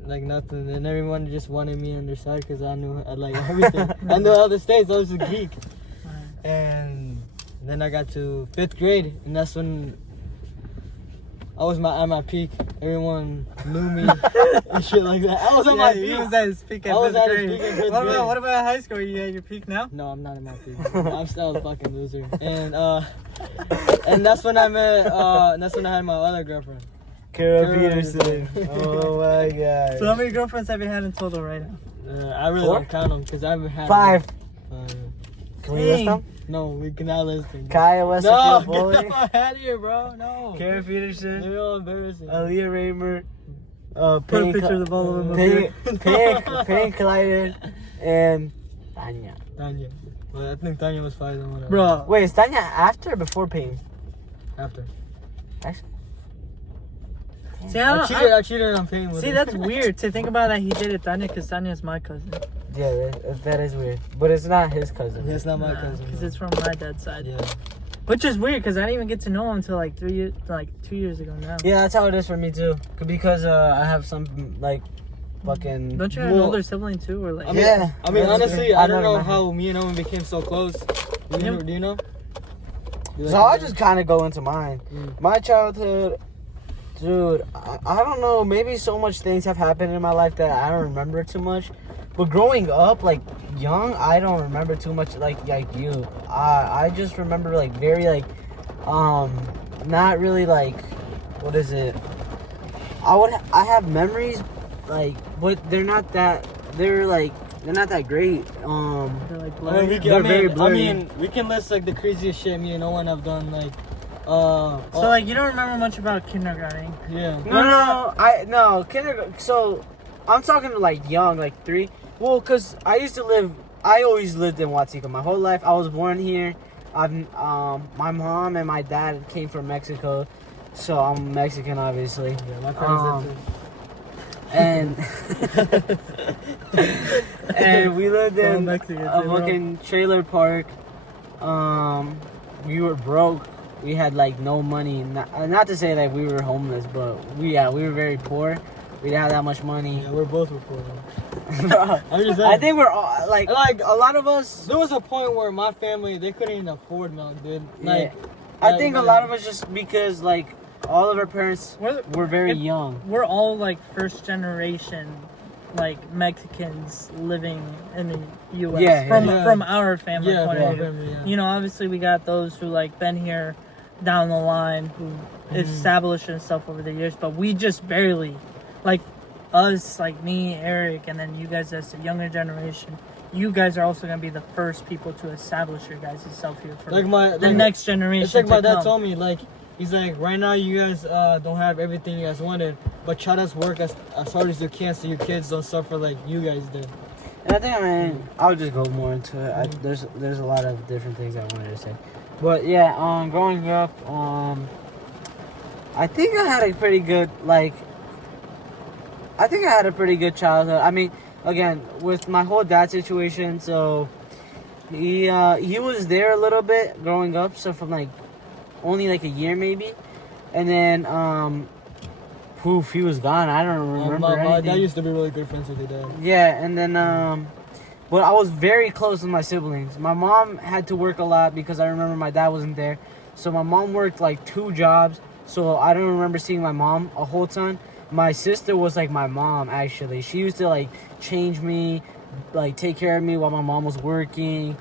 like nothing. And everyone just wanted me on their side because I knew like everything. I knew all the states. I was a geek. And then I got to 5th grade, and that's when I was at my peak. Everyone knew me and shit like that. I was at my peak. He was at his peak at 5th grade. What about high school? Are you at your peak now? No, I'm not at my peak. I'm still a fucking loser. And that's when I met. That's when I had my other girlfriend, Kara Peterson. Oh my god. So how many girlfriends have you had in total right now? I really don't count them because I haven't had 5. Can we list them? No, we cannot list them. Kaya Westerfield Bowling. Get them out of here, bro. No. Kara Peterson. They're all embarrassing. Aaliyah Raymer. Put a picture of the ball of them. Pink Clyden. And Tanya. Well, I think Tanya was 5 than whatever. Bro. Wait, is Tanya after or before Pink? After. Actually. See, I cheated on Pink. See, that's weird to think about that he did it Tanya, because Tanya's my cousin. Yeah, that is weird. But it's not his cousin. Yeah, it's not my cousin. Because it's from my dad's side. Yeah. Which is weird because I didn't even get to know him until like 2 years ago now. Yeah, that's how it is for me too. Because I have some like fucking. Don't you have an older sibling too, or like? I mean, Yeah. I mean, That's honestly, good. I I don't never know met how me and Owen became so close. Do you know? So I'll just kind of go into mine. My childhood, dude, I don't know. Maybe so much things have happened in my life that I don't remember too much. But growing up, like young, I don't remember too much like you. I just remember like very like, not really like, what is it? I have memories, like, but they're not that. They're not that great. They're like I mean, blurry. very blurry. I mean, we can list like the craziest shit me and Owen have done. Like, So like you don't remember much about kindergarten. yeah. No, kindergarten. So, I'm talking like young, like 3. Well, cause I always lived in Watsika my whole life. I was born here. My mom and my dad came from Mexico, so I'm Mexican, obviously. Yeah, my parents did too. And and we lived in Mexican a too, bro. fucking trailer park. We were broke. We had like no money. Not to say that we were homeless, but we were very poor. We didn't have that much money. Yeah, we're both recording. Bro, I'm just saying. I think we're all like a lot of us. There was a point where my family, they couldn't even afford milk, dude. Like, I think a lot of us just because like all of our parents were very young. We're all like first generation, like Mexicans living in the U.S. Yeah, from our family yeah, point from of our view. family, yeah. You know, obviously we got those who like been here down the line who established themselves over the years, but we just barely, like us, like me, Eric, and then you guys as the younger generation. You guys are also gonna be the first people to establish your guys' self here for like the next generation. It's like my dad come. told me, like, he's like, right now you guys don't have everything you guys wanted, but try to work as hard as you can so your kids don't suffer like you guys did. And I think I'll just go more into it. There's a lot of different things I wanted to say, but yeah, growing up, I think I had a pretty good childhood. I mean, again, with my whole dad situation, so he was there a little bit growing up, so from like only like a year maybe, and then poof, he was gone. I don't remember My anything. dad used to be really good friends with your dad. Yeah, and then but I was very close with my siblings. My mom had to work a lot because I remember my dad wasn't there, so my mom worked like 2 jobs. So I don't remember seeing my mom a whole ton. My sister was like my mom, actually. She used to like change me, like take care of me while my mom was working.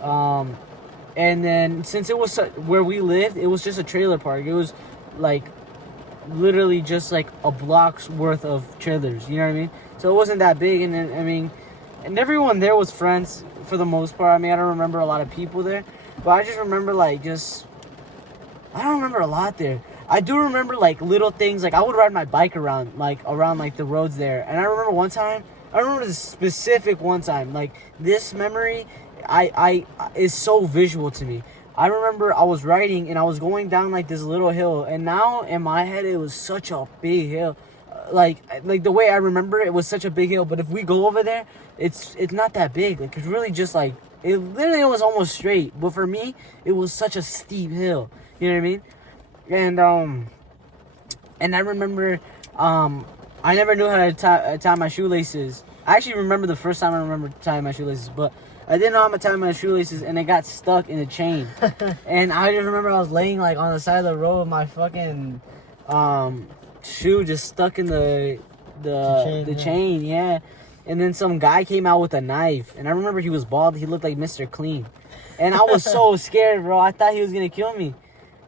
And then since it was where we lived, it was just a trailer park. It was like literally just like a block's worth of trailers, you know what I mean? So it wasn't that big. And then, I mean, and everyone there was friends for the most part. I mean, I don't remember a lot of people there, but I just remember I don't remember a lot there. I do remember like little things, like I would ride my bike around the roads there. And I remember the specific one time, like this memory I is so visual to me. I remember I was riding and I was going down like this little hill, and now in my head it was such a big hill. Like the way I remember it was such a big hill, but if we go over there, it's not that big. Like it's really just like it literally was almost straight, but for me it was such a steep hill. You know what I mean? And I remember I never knew how to tie my shoelaces. I actually remember the first time I remember tying my shoelaces, but I didn't know how to tie my shoelaces, and it got stuck in a chain. And I just remember I was laying like on the side of the road with my fucking shoe just stuck in the chain, yeah. And then some guy came out with a knife, and I remember he was bald. He looked like Mr. Clean, and I was so scared, bro. I thought he was gonna kill me,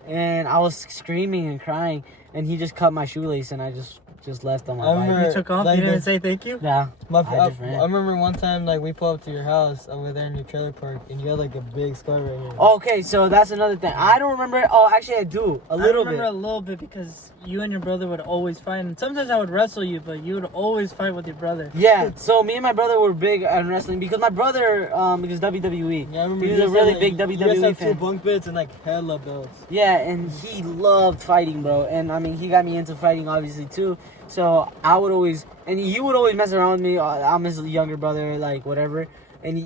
and I was screaming and crying, and he just cut my shoelace, and I just left on my bike. You took off? Like you didn't say thank you? Nah, I remember one time, like, we pulled up to your house over there in your trailer park, and you had, like, a big scar right here. Okay, so that's another thing. I don't remember. Oh, actually, I do. A little bit. I remember a little bit because you and your brother would always fight. And sometimes I would wrestle you, but you would always fight with your brother. Yeah, so me and my brother were big on wrestling because my brother is WWE. Yeah, I remember he was a really big you guys WWE have fan. 2 bunk beds and, like, hella belts. Yeah, and he loved fighting, bro. And I mean, he got me into fighting, obviously, too. So I would always, and he would always mess around with me. I'm his younger brother, like whatever. And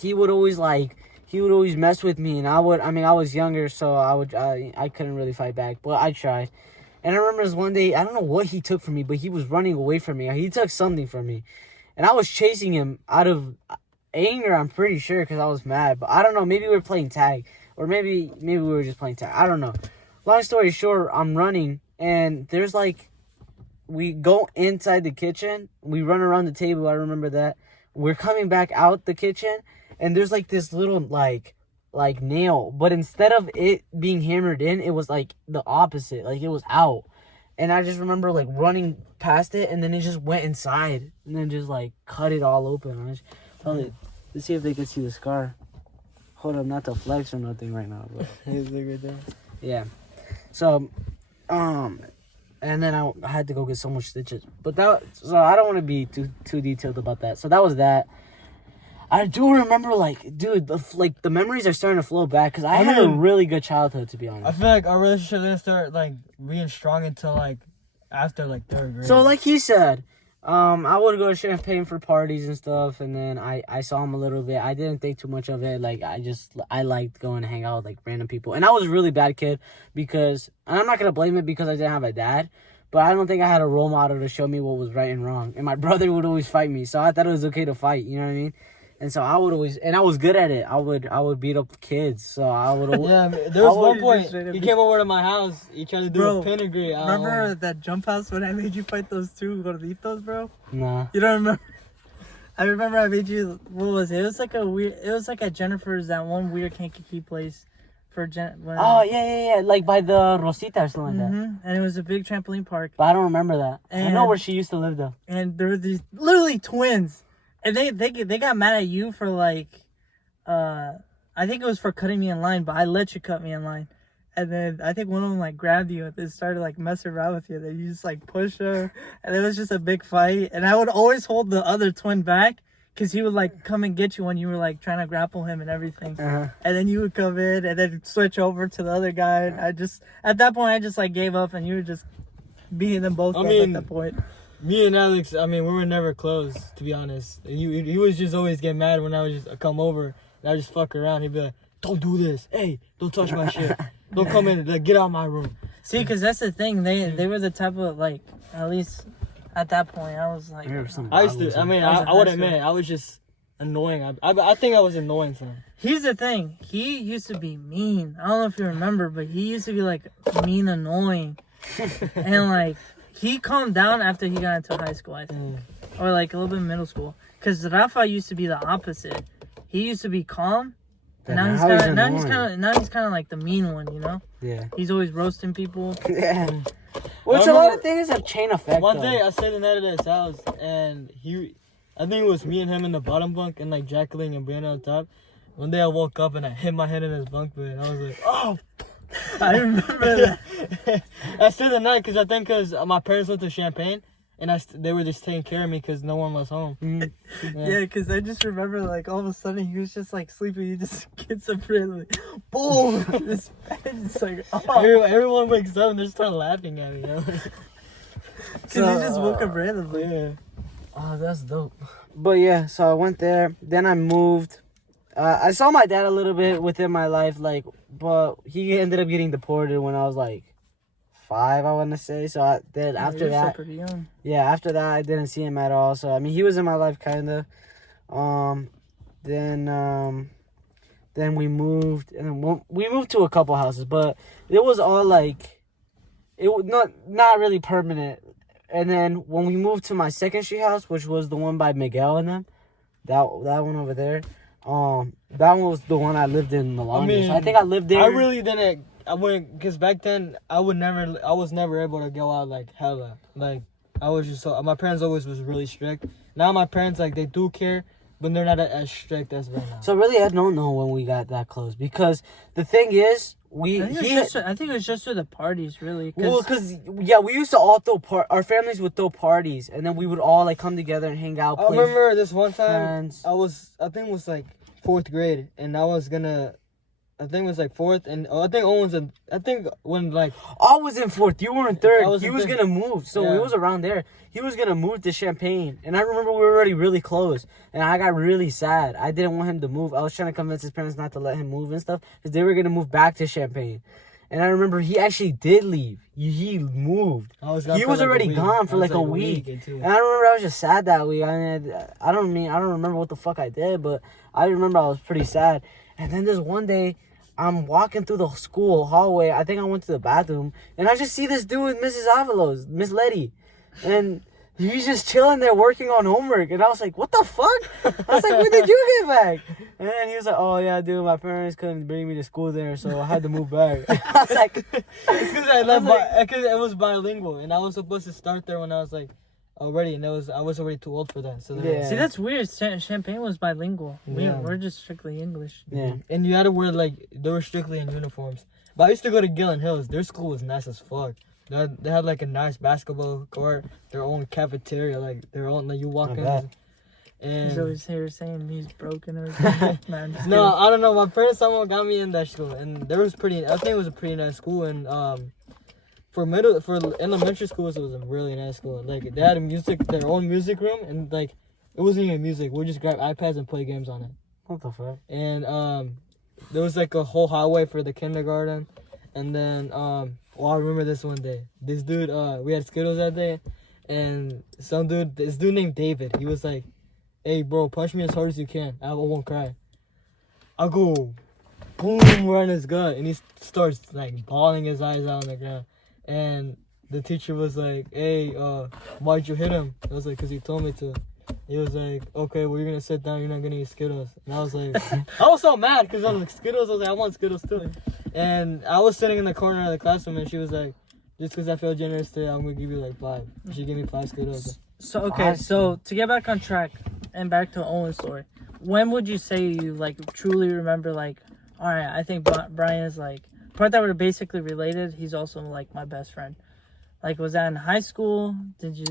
he would always like, he would always mess with me, and I was younger, so I couldn't really fight back, but I tried. And I remember this one day, I don't know what he took from me, but he was running away from me. He took something from me, and I was chasing him out of anger, I'm pretty sure, because I was mad. But I don't know, maybe we were playing tag, or maybe we were just playing tag. I don't know. Long story short, I'm running, and there's like, we go inside the kitchen, we run around the table, I remember that. We're coming back out the kitchen, and there's like this little like nail, but instead of it being hammered in, it was like the opposite, like it was out. And I just remember like running past it, and then it just went inside, and then just like cut it all open. Let's see if they can see the scar. Hold up, not to flex or nothing right now, but yeah. So, and then I had to go get so much stitches. But so I don't want to be too detailed about that. So that was that. I do remember, like, dude, the memories are starting to flow back, because I had a really good childhood, to be honest. I feel like our relationship didn't start, like, being strong until, like, after, like, 3rd grade. So, like he said, I would go to Champagne for parties and stuff, and then I saw him a little bit. I didn't think too much of it. Like, I liked going to hang out with, like, random people. And I was a really bad kid because, and I'm not going to blame it because I didn't have a dad, but I don't think I had a role model to show me what was right and wrong. And my brother would always fight me, so I thought it was okay to fight, you know what I mean? And so I would always, and I was good at it. I would beat up kids. So I would. Yeah, there was one point he came over to my house. He tried to do a pedigree. Remember that jump house when I made you fight those two gorditos, bro? Nah. You don't remember? I remember I made you. What was it? It was like a weird. It was like at Jennifer's, that one weird Kankakee place for Oh yeah, like by the Rosita or something like that. And it was a big trampoline park. But I don't remember that. And, I know where she used to live though. And there were these literally twins. And they got mad at you for like, I think it was for cutting me in line, but I let you cut me in line. And then I think one of them like grabbed you and they started like messing around with you. Then you just like push her, and it was just a big fight. And I would always hold the other twin back because he would like come and get you when you were like trying to grapple him and everything. And then you would come in and then switch over to the other guy. And at that point I just like gave up, and you were just beating them both up at that point. Me and Alex, I mean, we were never close, to be honest. He was just always get mad when I would just come over and I would just fuck around. He'd be like, "Don't do this. Hey, don't touch my shit. Don't come in. Like, get out of my room." See, because that's the thing. They were the type of, like, at least at that point, I was like... I would admit, I was just annoying. I think I was annoying to him. Here's the thing. He used to be mean. I don't know if you remember, but he used to be, like, mean, annoying. And, like... He calmed down after he got into high school, I think. Or like a little bit in middle school. Because Rafa used to be the opposite. He used to be calm. And now he's kind of like the mean one, you know? Yeah. He's always roasting people. Yeah. Which a lot of things have chain effect. One day I stayed the night at his house, and I think it was me and him in the bottom bunk, and like Jacqueline and Brianna on top. One day I woke up and I hit my head in his bunk bed, and I was like, "Oh." I remember that. I stayed the night because my parents went to Champagne, and they were just taking care of me because no one was home. Yeah, because I just remember, like, all of a sudden he was just like sleeping. He just gets up and like, boom! This bed is like, oh. Everyone wakes up and they start laughing at me. You know? Because he just woke up randomly. Yeah. Oh, that's dope. But yeah, so I went there. Then I moved. I saw my dad a little bit within my life, like, but he ended up getting deported when I was like 5, I want to say. So after that, pretty young. Yeah, after that I didn't see him at all. So I mean, he was in my life kind of. Then we moved, and we moved to a couple houses, but it was all like, it was not really permanent. And then when we moved to my second street house, which was the one by Miguel and them, that one over there. That one was the one I lived in the longest. I mean, I think I lived there. I really didn't. I wouldn't, because back then I was never able to go out like hella. Like, I was just my parents always was really strict. Now my parents, like, they do care, but they're not as strict as right now. So really, I don't know when we got that close, because the thing is, I think it was just for the parties, really. Because we used to all throw our families would throw parties, and then we would all like come together and hang out. I remember this one time, I think it was like 4th grade, and I was gonna I think it was like 4th, and I think Owen's in. I think when like I was in 4th. You were in 3rd. I was He in was 3rd. gonna move, so Yeah. it was around there. He was gonna move to Champaign, and I remember we were already really close, and I got really sad. I didn't want him to move. I was trying to convince his parents not to let him move and stuff, because they were gonna move back to Champaign. And I remember he actually did leave. He moved. I was gone He for was like a already week. gone for I was like a week. or two. And I remember I was just sad that week. I mean, I don't remember what the fuck I did, but I remember I was pretty sad. And then this one day, I'm walking through the school hallway. I think I went to the bathroom, and I just see this dude with Mrs. Avalos, Miss Letty, and he's just chilling there working on homework. And I was like, "What the fuck?" I was like, "When did you get back?" And then he was like, "Oh yeah, dude, my parents couldn't bring me to school there, so I had to move back." I was like, It's because I left. Because it was bilingual, and I was supposed to start there when I was like already, and I was already too old for that. So then, Yeah. See, that's weird. Champagne was bilingual. Yeah. We're just strictly English. "Yeah." And you had to wear like they were strictly in uniforms. But I used to go to Gillen Hills. Their school was nice as fuck. They had like a nice basketball court, their own cafeteria, like their own. Like you walk I in, bet. and He's always here saying he's broken or something. Nah, I'm just no, kidding. I don't know. My parents somehow got me in that school, and there was pretty. I think it was a pretty nice school, and for elementary schools, it was a really nice school. Like they had their own music room, and like it wasn't even music. We just grab iPads and play games on it. What the fuck? And there was like a whole highway for the kindergarten, and then I remember this one day. This dude, we had Skittles that day, and this dude named David. He was like, "Hey, bro, punch me as hard as you can. I won't cry." I go, boom, right in his gut, and he starts like bawling his eyes out on the ground. And the teacher was like, "Hey, why'd you hit him?" I was like, "Cause he told me to." He was like, "Okay, well, you're gonna sit down. You're not gonna eat Skittles." And I was like, I was so mad because I was like, Skittles. I was like, I want Skittles too. And I was sitting in the corner of the classroom, and she was like, "Just because I feel generous today, I'm gonna give you like 5." She gave me 5 Skittles. So okay, so to get back on track and back to Owen's story, when would you say you like truly remember like, all right, I think Brian is like part that we're basically related. He's also like my best friend. Like, was that in high school?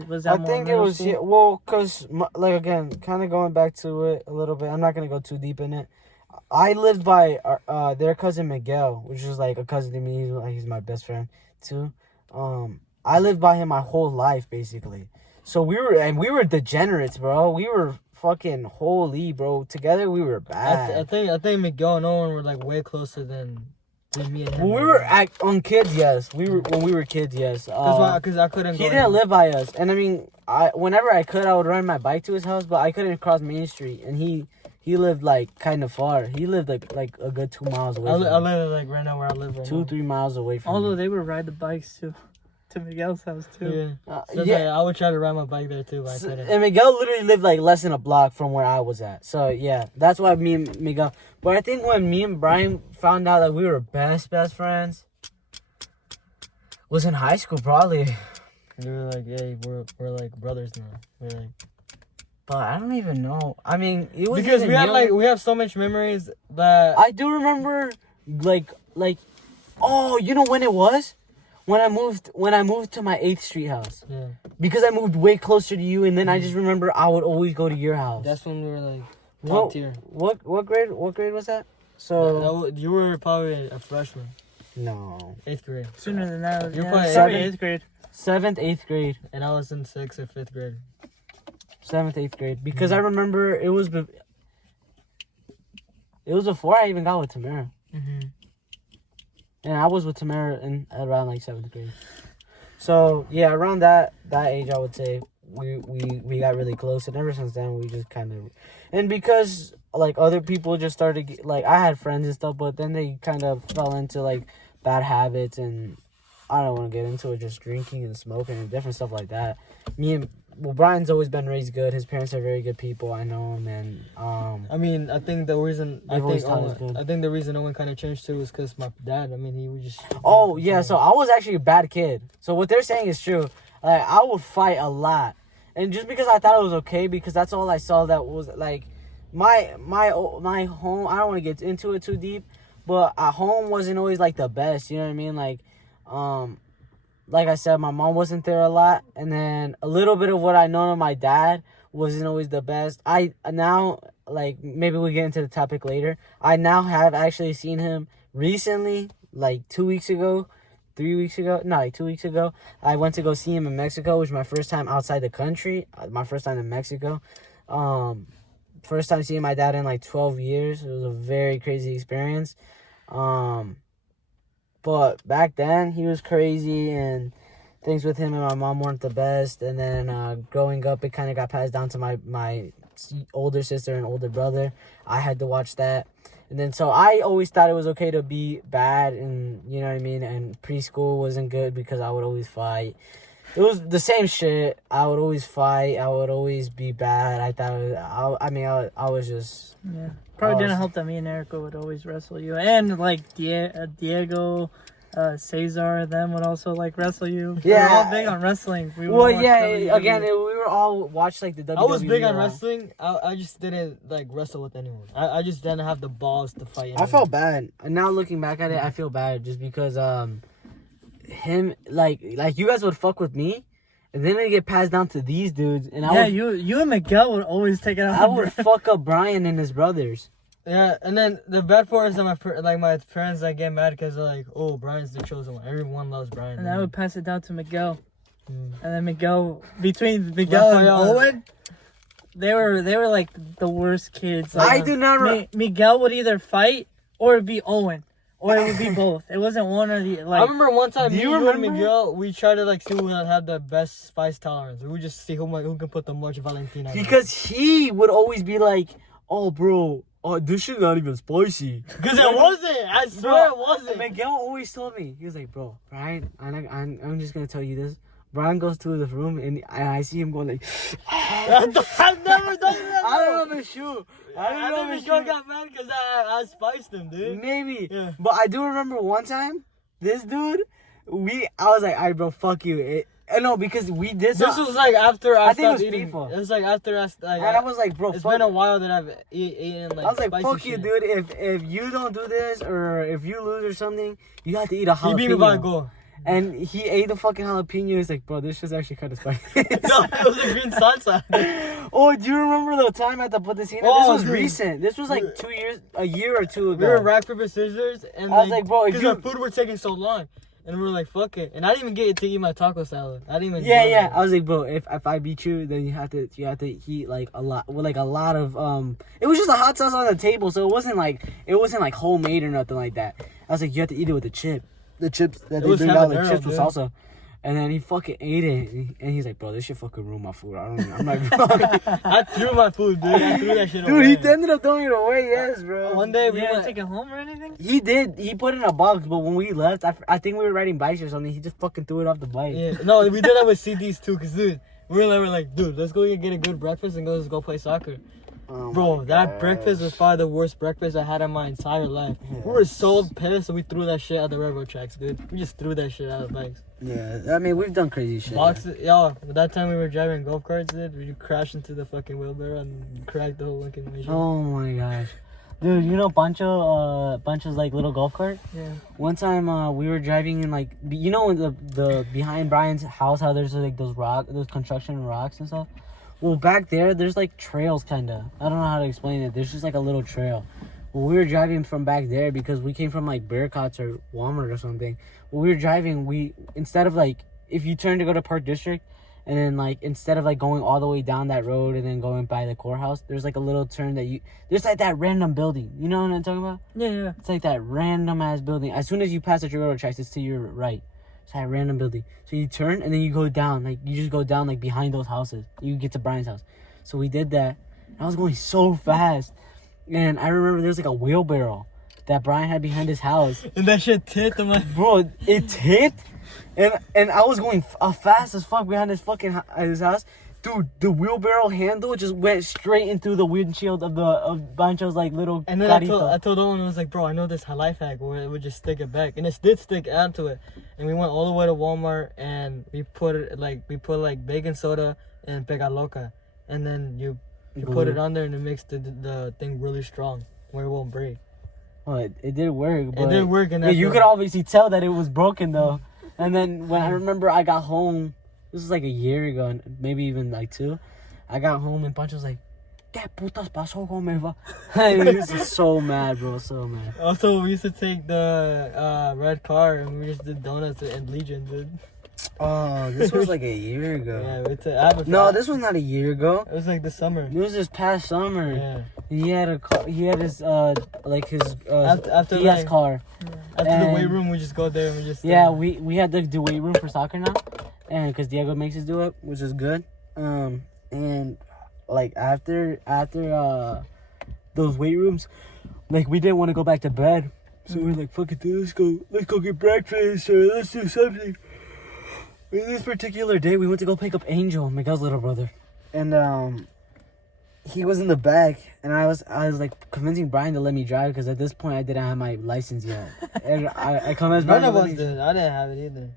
Was that I more think it middle was, school? yeah, well, because, like, again, kind of going back to it a little bit. I'm not going to go too deep in it. I lived by their cousin Miguel, which is, like, a cousin to me. He's my best friend, too. I lived by him my whole life, basically. So we were degenerates, bro. We were fucking holy, bro. Together, we were bad. I think Miguel and Owen were like way closer than me and him. When we were on kids, yes. When we were kids, yes. Because I couldn't go He didn't live by us, and I mean, whenever I could, I would ride my bike to his house, but I couldn't cross Main Street, and he lived like kind of far. He lived like a good 2 miles away. I from me. live like right now where I live right 2-3 miles away from. Although me. they would ride the bikes to Miguel's house too. Yeah. Yeah. I would try to ride my bike there too, but I couldn't. And Miguel literally lived like less than a block from where I was at. So yeah, that's why me and Miguel. But I think when me and Brian found out that we were best friends was in high school probably. They were like, "Hey, we're like brothers now." We're like, But I don't even know. I mean, it was because even young. we have so much memories that I do remember like oh, you know when it was? When I moved to my 8th Street house. yeah. Because I moved way closer to you, and then I just remember I would always go to your house. That's when we were like top what, tier. What grade was that? So You were probably a freshman, no, 8th grade, Sooner than that. You're Yeah, probably sorry, seven. 8th grade. 7th, 8th grade. and I was in 6th or 5th grade. 7th, 8th grade. Because I remember it was before I even got with Tamara. Mm-hmm. And I was with Tamara in around like 7th grade. So yeah, around that age, I would say we got really close, and ever since then we just kind of, and because like other people just started like I had friends and stuff, but then they kind of fell into like bad habits, and I don't want to get into it, just drinking and smoking and different stuff like that. Brian's always been raised good. His parents are very good people. I know him, and I mean, I think the reason They've always taught us good. I think the reason Owen kind of changed too was because my dad. I mean, he would just. oh yeah, so I was actually a bad kid. So what they're saying is true. Like I would fight a lot, and just because I thought it was okay, because that's all I saw that was like my home. I don't want to get into it too deep, but at home wasn't always like the best. You know what I mean? Like I said, my mom wasn't there a lot, and then a little bit of what I know of my dad wasn't always the best. I now, like, maybe we get into the topic later. I now have actually seen him recently, like 2 weeks ago, 3 weeks ago, no, like 2 weeks ago, I went to go see him in Mexico, which was my first time outside the country, my first time in Mexico. First time seeing my dad in like 12 years. It was a very crazy experience. But back then, he was crazy, and things with him and my mom weren't the best. And then growing up, it kind of got passed down to my older sister and older brother. I had to watch that. And then so I always thought it was okay to be bad, and you know what I mean? And preschool wasn't good because I would always fight. It was the same shit. I would always fight. I would always be bad. I thought it was, I was just... Yeah. Probably didn't help that me and Erica would always wrestle you. And like Diego, Cesar, them would also like wrestle you. Yeah. We were all big on wrestling. We Well, yeah, again, we were all watch like the WWE. I was big on wrestling. I just didn't like wrestle with anyone. I just didn't have the balls to fight anyone. I felt bad. And now looking back at it, I feel bad just because him like you guys would fuck with me, and then it get passed down to these dudes, and you and Miguel would always take it out. I would fuck up Brian and his brothers. Yeah, and then the bad part is that my parents like get mad because they're like, oh, Brian's the chosen one. Everyone loves Brian. And I would pass it down to Miguel, and then Miguel, between Miguel and Owen, they were like the worst kids. Like, I do not. Miguel would either fight or it'd be Owen. Or it would be both. It wasn't one or the like. I remember one time, you and Miguel, we tried to like see who would have the best spice tolerance. We would just see who can put the most Valentina. Because he would always be like, "Oh, bro, this shit not even spicy." Because it wasn't. I swear it wasn't. Miguel always told me, he was like, "Bro, Brian, I'm just gonna tell you this." Brian goes to the room and I see him going like, I've never done that. I don't know if it's true. I know Miguel got mad because I spiced him, dude. Maybe. Yeah. But I do remember one time, this dude, I was like, alright, bro, fuck you. No, because we did This was like after I think it was stopped eating. FIFA. It was like after I like, and I was like, bro, it's fuck. been a while that I've eaten like. I was like, spicy fuck shit. you, dude. If you don't do this or if you lose or something, you have to eat a jalapeno. He beat me by a goal. And he ate the fucking jalapeno. He's like, bro, this shit's actually kind of spicy. No, it was a green salsa. Oh, do you remember the time at the Potosina? Oh, this was dude. recent. This was like a year or two ago. We were rock, paper, scissors, and I was like, bro, if because you... our food were taking so long, and we were like, fuck it. And I didn't even get to eat my taco salad. I didn't even. Yeah. I was like, bro, if I beat you, then you have to eat like a lot, of It was just a hot sauce on the table, so it wasn't like homemade or nothing like that. I was like, you have to eat it with the chips that they bring out, like chips with salsa. And then he fucking ate it, and he's like, bro, this shit fucking ruined my food. I'm like, bro. I threw my food, dude. I threw that shit away. Dude, he ended up throwing it away, yes, bro. One day we didn't went... take it home or anything? He did. He put it in a box, but when we left, I think we were riding bikes or something. He just fucking threw it off the bike. Yeah. No, we did that with CDs too, because, dude, we were like, dude, let's go get a good breakfast and let's go play soccer. Oh Bro, that breakfast was probably the worst breakfast I had in my entire life. Yeah. We were so pissed that we threw that shit out the railroad tracks, dude. We just threw that shit out of the bikes. Yeah, I mean, we've done crazy shit. Yo, that time we were driving golf carts, dude, we crashed into the fucking wheelbarrow and cracked the whole fucking windshield. Oh my gosh. Dude, you know Pancho's like little golf cart? Yeah. One time we were driving in like, you know, in the behind Brian's house, how there's like those construction rocks and stuff? Well, back there's like trails kinda. I don't know how to explain it. There's just like a little trail. Well, we were driving from back there because we came from like Bearcats or Walmart or something. When we were driving, instead of like, if you turn to go to Park District, and then like, instead of like going all the way down that road and then going by the courthouse, there's like a little turn there's like that random building. You know what I'm talking about? Yeah. It's like that random ass building. As soon as you pass the railroad tracks, it's to your right. It's that random building. So you turn and then you go down. Like, you just go down like behind those houses. You get to Brian's house. So we did that. I was going so fast. And I remember there's like a wheelbarrow that Brian had behind his house. And that shit tipped. I'm like, bro, it tipped. And I was going fast as fuck behind his house. Dude, the wheelbarrow handle just went straight into the windshield of Bancho's like little. And then I told Owen, I was like, bro, I know this life hack where it would just stick it back, and it did stick onto it. And we went all the way to Walmart and we put baking soda and pega loca, and then you put it on there and it makes the thing really strong where it won't break. Oh, it did work. But it did work, and you could obviously tell that it was broken though. And then when I remember I got home. This was like a year ago, maybe even like 2. I got home and Pancho was like, ¿Qué putas pasó con mi va? He was so mad, bro. So mad. Also, we used to take the red car and we just did donuts and Legion, dude. Oh, this was like a year ago. Yeah, I have a No, this was not a year ago. It was like the summer. It was this past summer. Yeah. He had a car. He had his After DS like, car. After the weight And- room, we just go there and we just. Yeah, we had the weight room for soccer now, and because Diego makes us do it, which is good. And like after those weight rooms, like we didn't want to go back to bed, so we were like, "Fuck it, dude, let's go get breakfast or let's do something." And this particular day, we went to go pick up Angel, Miguel's little brother, and he was in the back, and I was like convincing Brian to let me drive because at this point I didn't have my license yet, and I convinced Brian. None of us did. I didn't have it either.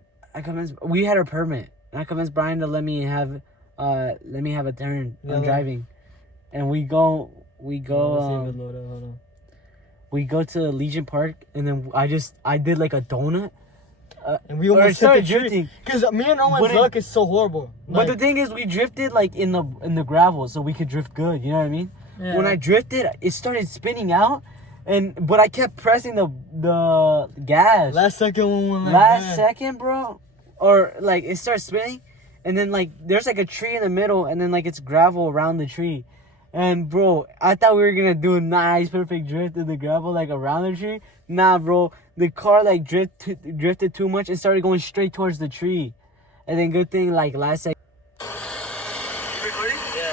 We had a permit, and I convinced Brian to let me have a turn on driving, and we go Hold on. we go to Legion Park, and then I did like a donut. And we almost started hit the drifting. Because me and Owen's luck is so horrible. But the thing is, we drifted like in the gravel, so we could drift good. You know what I mean? Yeah. When I drifted, it started spinning out, but I kept pressing the gas. Last second one went like Last that. second, bro, or like it starts spinning, and then like there's like a tree in the middle, and then like it's gravel around the tree. And bro, I thought we were gonna do a nice perfect drift in the gravel like around the tree. Nah, bro, the car like drifted too much and started going straight towards the tree. And then good thing like last second. You recording? Yeah.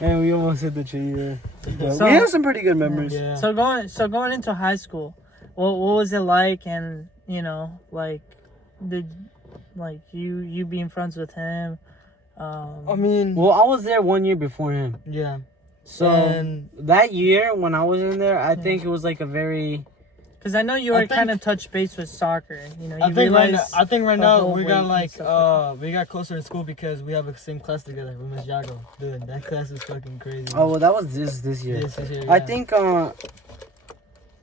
And we almost hit the tree there. But So- we have some pretty good memories. Yeah. So going into high school, what was it like? And like, did like you being friends with him? I mean, Well, I was there 1 year before him. yeah. So And- that year when I was in there, I think it was like a very. Because I know you I were think- kind of touch base with soccer. You I think right the now whole we weight got and like stuff we got closer in school because we have the same class together with Miss Yago. Dude, that class is fucking crazy. Oh well, that was this year. This is here, I yeah. think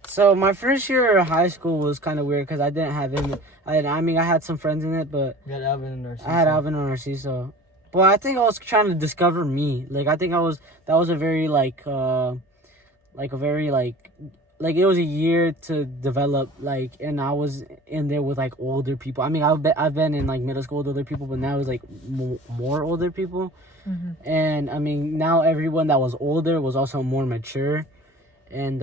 so my first year of high school was kind of weird because I didn't have any. I mean I had some friends in it, but We had Alvin and Narciso. I had Alvin on our CISO. But I think I was trying to discover me. Like I think that was a very like a very like it was a year to develop, like, and I was in there with like older people. I mean, I've been in like middle school with older people, but now it's like more older people. Mm-hmm. And I mean, now everyone that was older was also more mature, and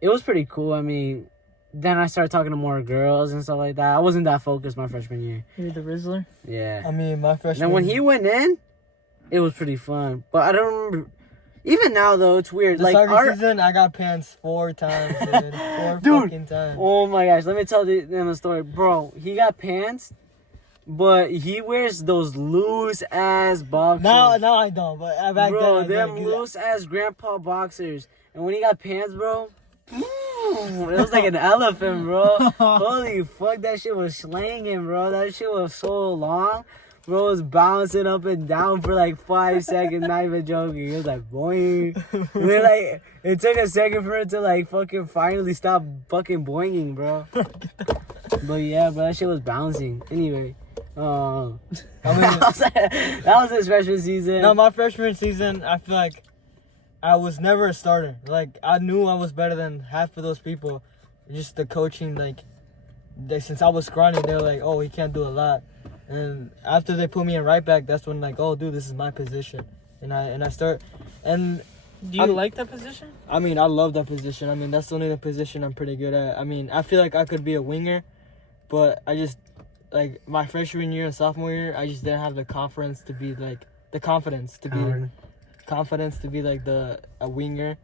it was pretty cool. I mean, then I started talking to more girls and stuff like that. I wasn't that focused my freshman year. You're the Rizzler. Yeah. I mean, my freshman. And when he went in, it was pretty fun. But I don't remember. Even now though, it's weird. the Like soccer season, I got pants 4 times, dude. 4 Dude. fucking times. Oh my gosh, let me tell them a story. Bro, he got pants, but he wears those loose ass boxers. Now I don't. But back Bro, then, I them did. loose ass grandpa boxers. And when he got pants, bro, it was like an elephant, bro. Holy fuck, that shit was slanging, bro. That shit was so long. Bro was bouncing up and down for like 5 seconds, not even joking. It was like boing. And then like it took a second for it to like fucking finally stop fucking boinging, bro. But yeah, but that shit was bouncing. Anyway, I mean, that was his freshman season. no, my freshman season, I feel like I was never a starter. Like, I knew I was better than half of those people. Just the coaching, like since I was scrawny, they were like, oh, he can't do a lot. And after they put me in right back, that's when like, oh, dude, this is my position. And I start, and Do you like that position? I mean, I love that position. I mean, that's the only position I'm pretty good at. I mean, I feel like I could be a winger, but I just, like, my freshman year and sophomore year, I just didn't have the confidence to be like a winger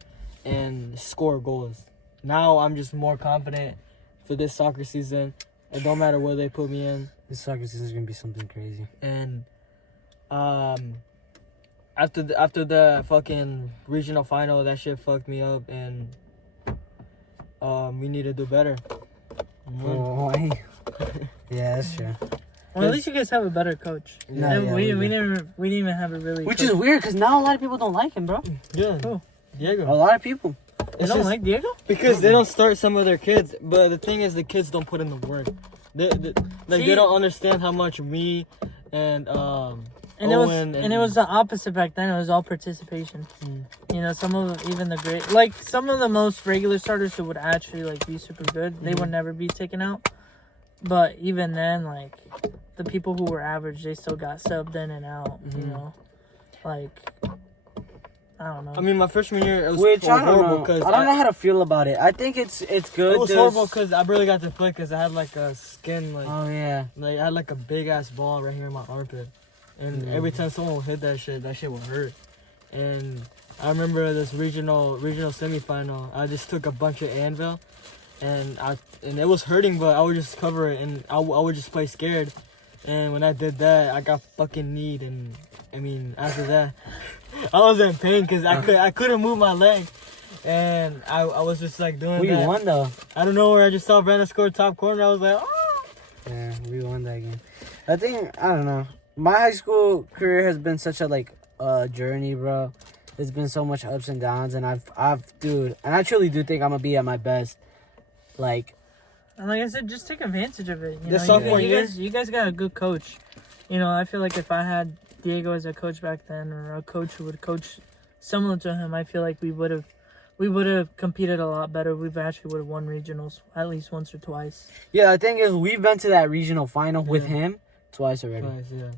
and score goals. Now I'm just more confident for this soccer season. It don't matter where they put me in. This soccer season is gonna be something crazy. And after the fucking regional final, that shit fucked me up, and we need to do better. Oh, hey. Yeah, that's true. Well, at least you guys have a better coach. Yeah, And yeah, we we didn't even have a really. Which is weird, because now a lot of people don't like him, bro. Yeah. Oh. Diego. A lot of people. You don't like Diego? Because they don't start some of their kids, but the thing is, the kids don't put in the work. They don't understand how much me and Owen it was the opposite back then. It was all participation. You know, some of even the great, like some of the most regular starters who would actually like be super good, they would never be taken out. But even then, like the people who were average, they still got subbed in and out. You know, like. I don't know. I mean, my freshman year, it was horrible because I don't know how to feel about it. I think it's good. It was horrible because I barely got to play because I had like a skin, like oh yeah, like I had like a big ass ball right here in my armpit, and every time someone would hit that shit would hurt. And I remember this regional semifinal. I just took a bunch of anvil, and it was hurting, but I would just cover it, and I would just play scared. And when I did that, I got fucking kneed, and I mean after that. I was in pain because I couldn't move my leg, and I was just like doing that. We won though. I don't know where I just saw Brandon score top corner. I was like, oh. Yeah, we won that game. I don't know. My high school career has been such a like journey, bro. There's been so much ups and downs, and and I truly do think I'm gonna be at my best. Like, and like I said, just take advantage of it. You guys got a good coach. You know, I feel like if I had Diego as a coach back then, or a coach who would coach similar to him, I feel like we would have competed a lot better. We've actually would have won regionals at least once or twice. Yeah, the thing is, we've been to that regional final with him twice already. Yeah.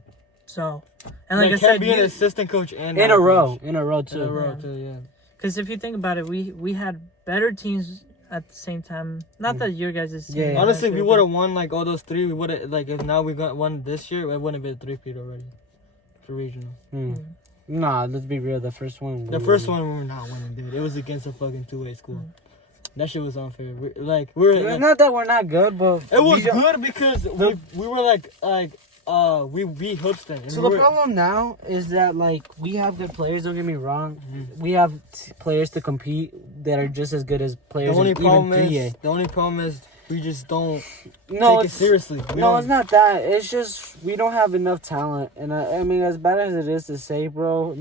So, and like I said, be an assistant coach and in a row too. In a row too, yeah. Because if you think about it, we had better teams at the same time. Not that your guys' team. Yeah. Honestly, we would have won like all those three. We would have like if now we got one this year, it wouldn't have been 3-peat already. For regional. Nah, let's be real. The first one we were not winning, dude. It was against a fucking 2A school. That shit was unfair. We're not that we're not good, but it was good because we were like we beat Hoopston. So the problem now is that like we have good players. Don't get me wrong. We have players to compete that are just as good as players. The only problem is we just don't take it seriously. It's not that. It's just we don't have enough talent. And I mean, as bad as it is to say, bro,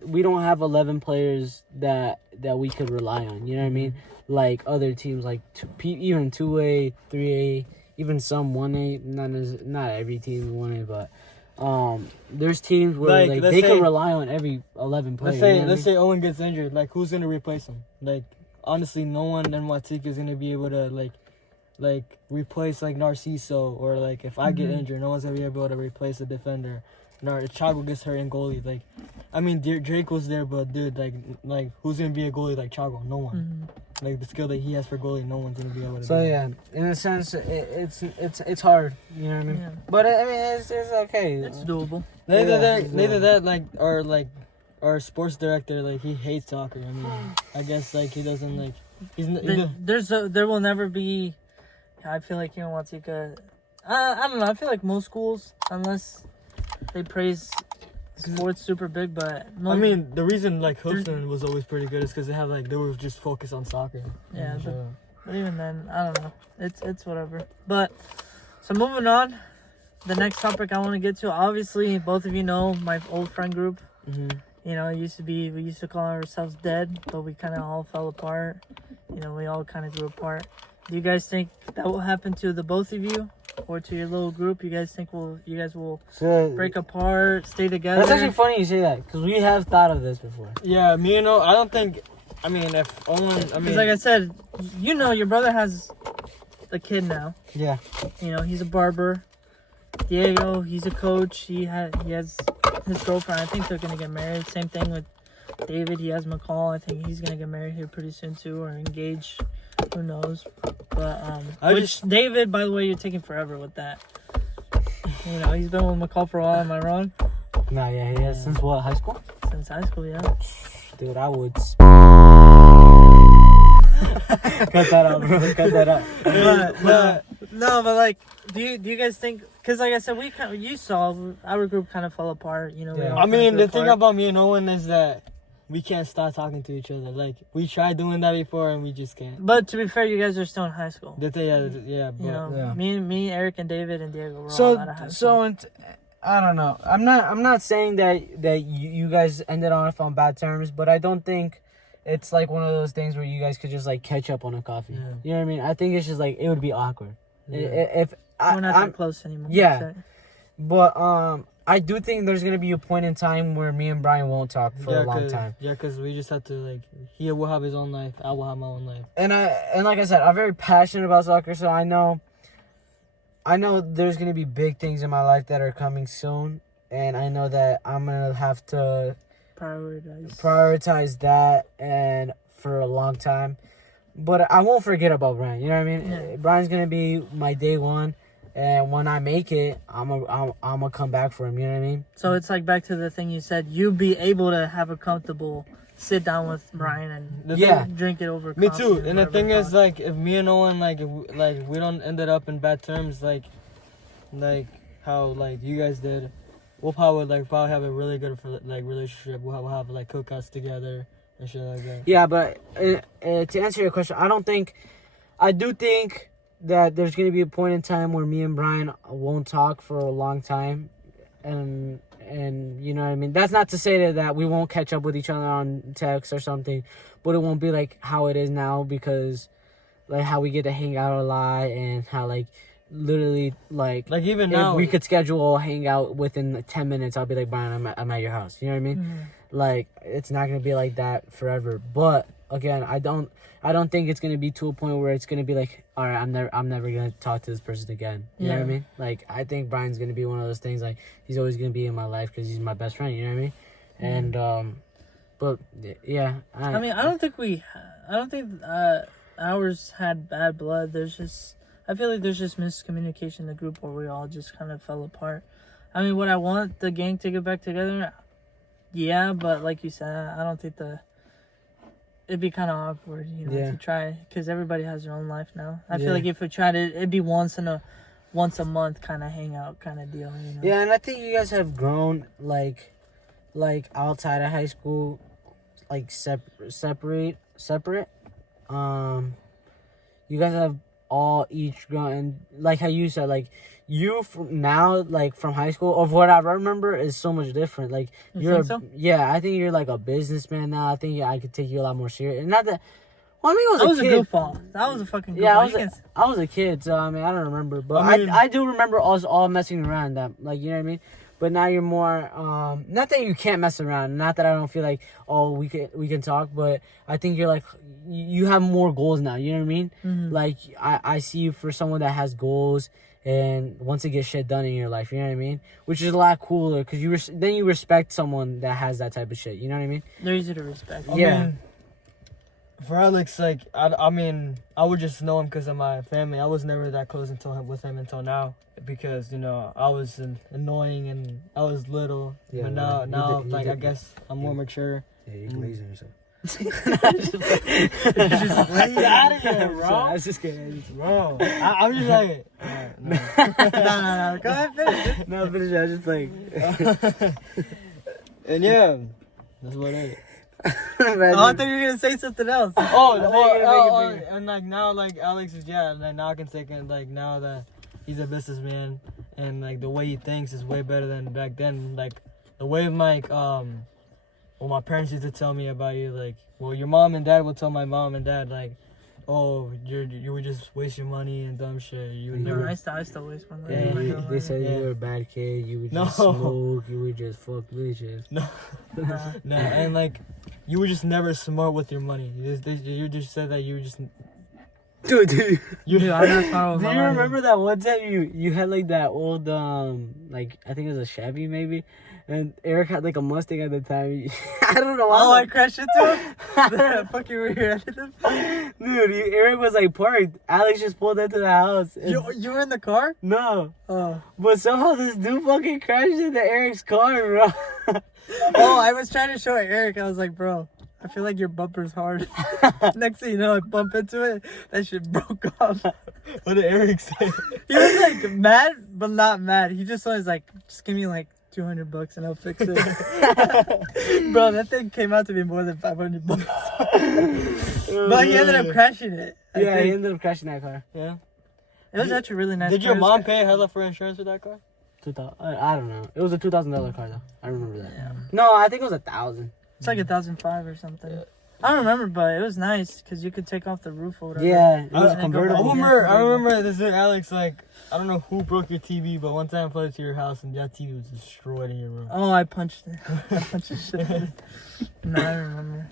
we don't have 11 players that we could rely on. You know what I mean? Like other teams, like even 2A, 3A, even some 1A. Not every team 1A, but there's teams where like they can rely on every 11 players. Let's say Owen gets injured. Like who's gonna replace him? Like honestly, no one in Watika is gonna be able to like replace like Narciso, or like if I get injured, no one's gonna be able to replace a defender. Chago gets hurt in goalie. Like, I mean, Drake was there, but dude, like who's gonna be a goalie like Chago? No one. Like the skill that he has for goalie, no one's gonna be able to. So yeah, in a sense, it's hard. You know what I mean? Yeah. But I mean, it's okay. It's doable. Neither that like our sports director, like he hates soccer. I mean, I guess like he doesn't like. There will never be. I feel like here in Watika, I don't know. I feel like most schools, unless they praise sports super big, but I mean, the reason like Hoopston was always pretty good is because they were just focused on soccer. Yeah, but even then, I don't know. It's whatever. But so moving on, the next topic I want to get to. Obviously, both of you know my old friend group. You know, we used to call ourselves dead, but we kind of all fell apart. You know, we all kind of grew apart. Do you guys think that will happen to the both of you, or to your little group? You guys think you guys will break apart, stay together? That's actually funny you say that, because we have thought of this before. Yeah, me and I don't think. I mean, if Owen, because like I said, you know, your brother has a kid now. Yeah. You know, he's a barber. Diego, he's a coach. He has his girlfriend. I think they're gonna get married. Same thing with David. He has McCall. I think he's gonna get married here pretty soon too, or engaged. Who knows? But David, by the way, you're taking forever with that. You know, he's been with McCall for a while. Am I wrong? No, yeah, he has since what, high school? Since high school, yeah. Dude, I would. Cut that out, bro. Cut that out. But like, do you guys think? Because like I said, you saw our group kind of fell apart. You know. Yeah. I mean, the thing about me and Owen is that we can't stop talking to each other. Like, we tried doing that before and we just can't. But to be fair, you guys are still in high school. Me, Eric, and David and Diego were all out of high school. I don't know. I'm not saying that you guys ended off on bad terms, but I don't think it's like one of those things where you guys could just like catch up on a coffee. Yeah. You know what I mean? I think it's just like it would be awkward. Yeah. If We're not I'm that close anymore. Yeah. so- But I do think there's gonna be a point in time where me and Brian won't talk for a long time. Yeah, because we just have to, like, he will have his own life, I will have my own life. And like I said, I'm very passionate about soccer, so I know there's gonna be big things in my life that are coming soon, and I know that I'm gonna have to prioritize that and for a long time. But I won't forget about Brian. You know what I mean? Yeah. Brian's gonna be my day one. And when I make it, I'm gonna come back for him. You know what I mean? So it's like back to the thing you said. You'd be able to have a comfortable sit down with Brian and drink it over. Me coffee too. or And the whatever thing is, coffee. like, if me and Owen, like, if we don't ended up in bad terms, like how like you guys did, we'll probably have a really good relationship. We'll have like cookouts together and shit like that. Yeah, but to answer your question, I do think that there's gonna be a point in time where me and Brian won't talk for a long time, and you know what I mean. That's not to say that we won't catch up with each other on text or something, but it won't be like how it is now, because like how we get to hang out a lot and how like literally like even if now we could schedule a hangout within 10 minutes. I'll be like, Brian, I'm at your house. You know what I mean? Mm-hmm. Like it's not gonna be like that forever. But again, I don't think it's gonna be to a point where it's gonna be like, all right, I'm never gonna talk to this person again. You know what I mean? Like I think Brian's gonna be one of those things. Like he's always gonna be in my life because he's my best friend. You know what I mean? And but yeah, I don't think ours had bad blood. I feel like there's just miscommunication in the group where we all just kind of fell apart. I mean, would I want the gang to get back together? Yeah, but like you said, I don't think it'd be kind of awkward, to try, because everybody has their own life now. I feel like if we tried it, it'd be once a month kind of hangout kind of deal, Yeah, and I think you guys have grown like outside of high school, like separate. You guys have all each grown, like how you said, like you from now, like from high school, of what I remember is so much different. Like think so? Yeah, I think you're like a businessman now. I think I could take you a lot more serious. And not that, well, I mean, That was a a kid. goofball. That was a fucking goofball. Yeah, I was a kid, so I mean, I don't remember, but I do remember us all messing around. That, like, you know what I mean. But now you're more, not that you can't mess around, not that I don't feel like, oh, we can talk, but I think you're like, you have more goals now, you know what I mean? Mm-hmm. Like, I see you for someone that has goals and wants to get shit done in your life, you know what I mean? Which is a lot cooler, because then you respect someone that has that type of shit, you know what I mean? They're easy to respect. I mean, for Alex, like, I mean, I would just know him because of my family. I was never that close with him until now, because, I was annoying and I was little. Yeah, but now, I guess I'm more mature. Yeah, you can lazy on yourself. Just lay out of here, bro. I was just kidding. Bro, I'm just like, no. Go ahead, finish it. No, finish it. I was just playing. And yeah, that's what it is. I thought you were gonna say something else. And like now, like Alex is like now I can say like now that he's a businessman and like the way he thinks is way better than back then. Like the way my parents used to tell me about you, like, well, your mom and dad would tell my mom and dad like, oh, you would just waste your money and dumb shit. You would never. I still waste my money. Yeah, they said you were a bad kid. You would just smoke. You would just fuck bitches. No, and like, you were just never smart with your money. You just said that you were just. Dude, I'm not smart with do my you money. remember that one time you had like that old like I think it was a Chevy maybe, and Eric had like a Mustang at the time. I don't know why. Oh, I crashed into him. The fuck you were here at him. Dude, Eric was like parked. Alex just pulled into the house. And, You were in the car? no, Oh. but somehow this dude fucking crashed into Eric's car, bro. Oh, I was trying to show Eric. I was like, bro, I feel like your bumper's hard. Next thing you know, I bump into it. That shit broke off. What did Eric say? He was like mad, but not mad. He just was like, just give me like $200 and I'll fix it. Bro, that thing came out to be more than $500. But he ended up crashing it. I He think. ended up crashing that car. Yeah. It was actually really nice. Did your mom pay hella for insurance for that car? 2000. I don't know. It was a $2,000 car though. I remember that. Yeah. No, I think it was 1,000. It's like 1,005 or something. I don't remember, but it was nice because you could take off the roof or whatever. Yeah, it was I convertible. I remember this dude Alex, like, I don't know who broke your TV, but one time I put it to your house and that TV was destroyed in your room. Oh, I punched it. I punched the shit out of it. No, I remember.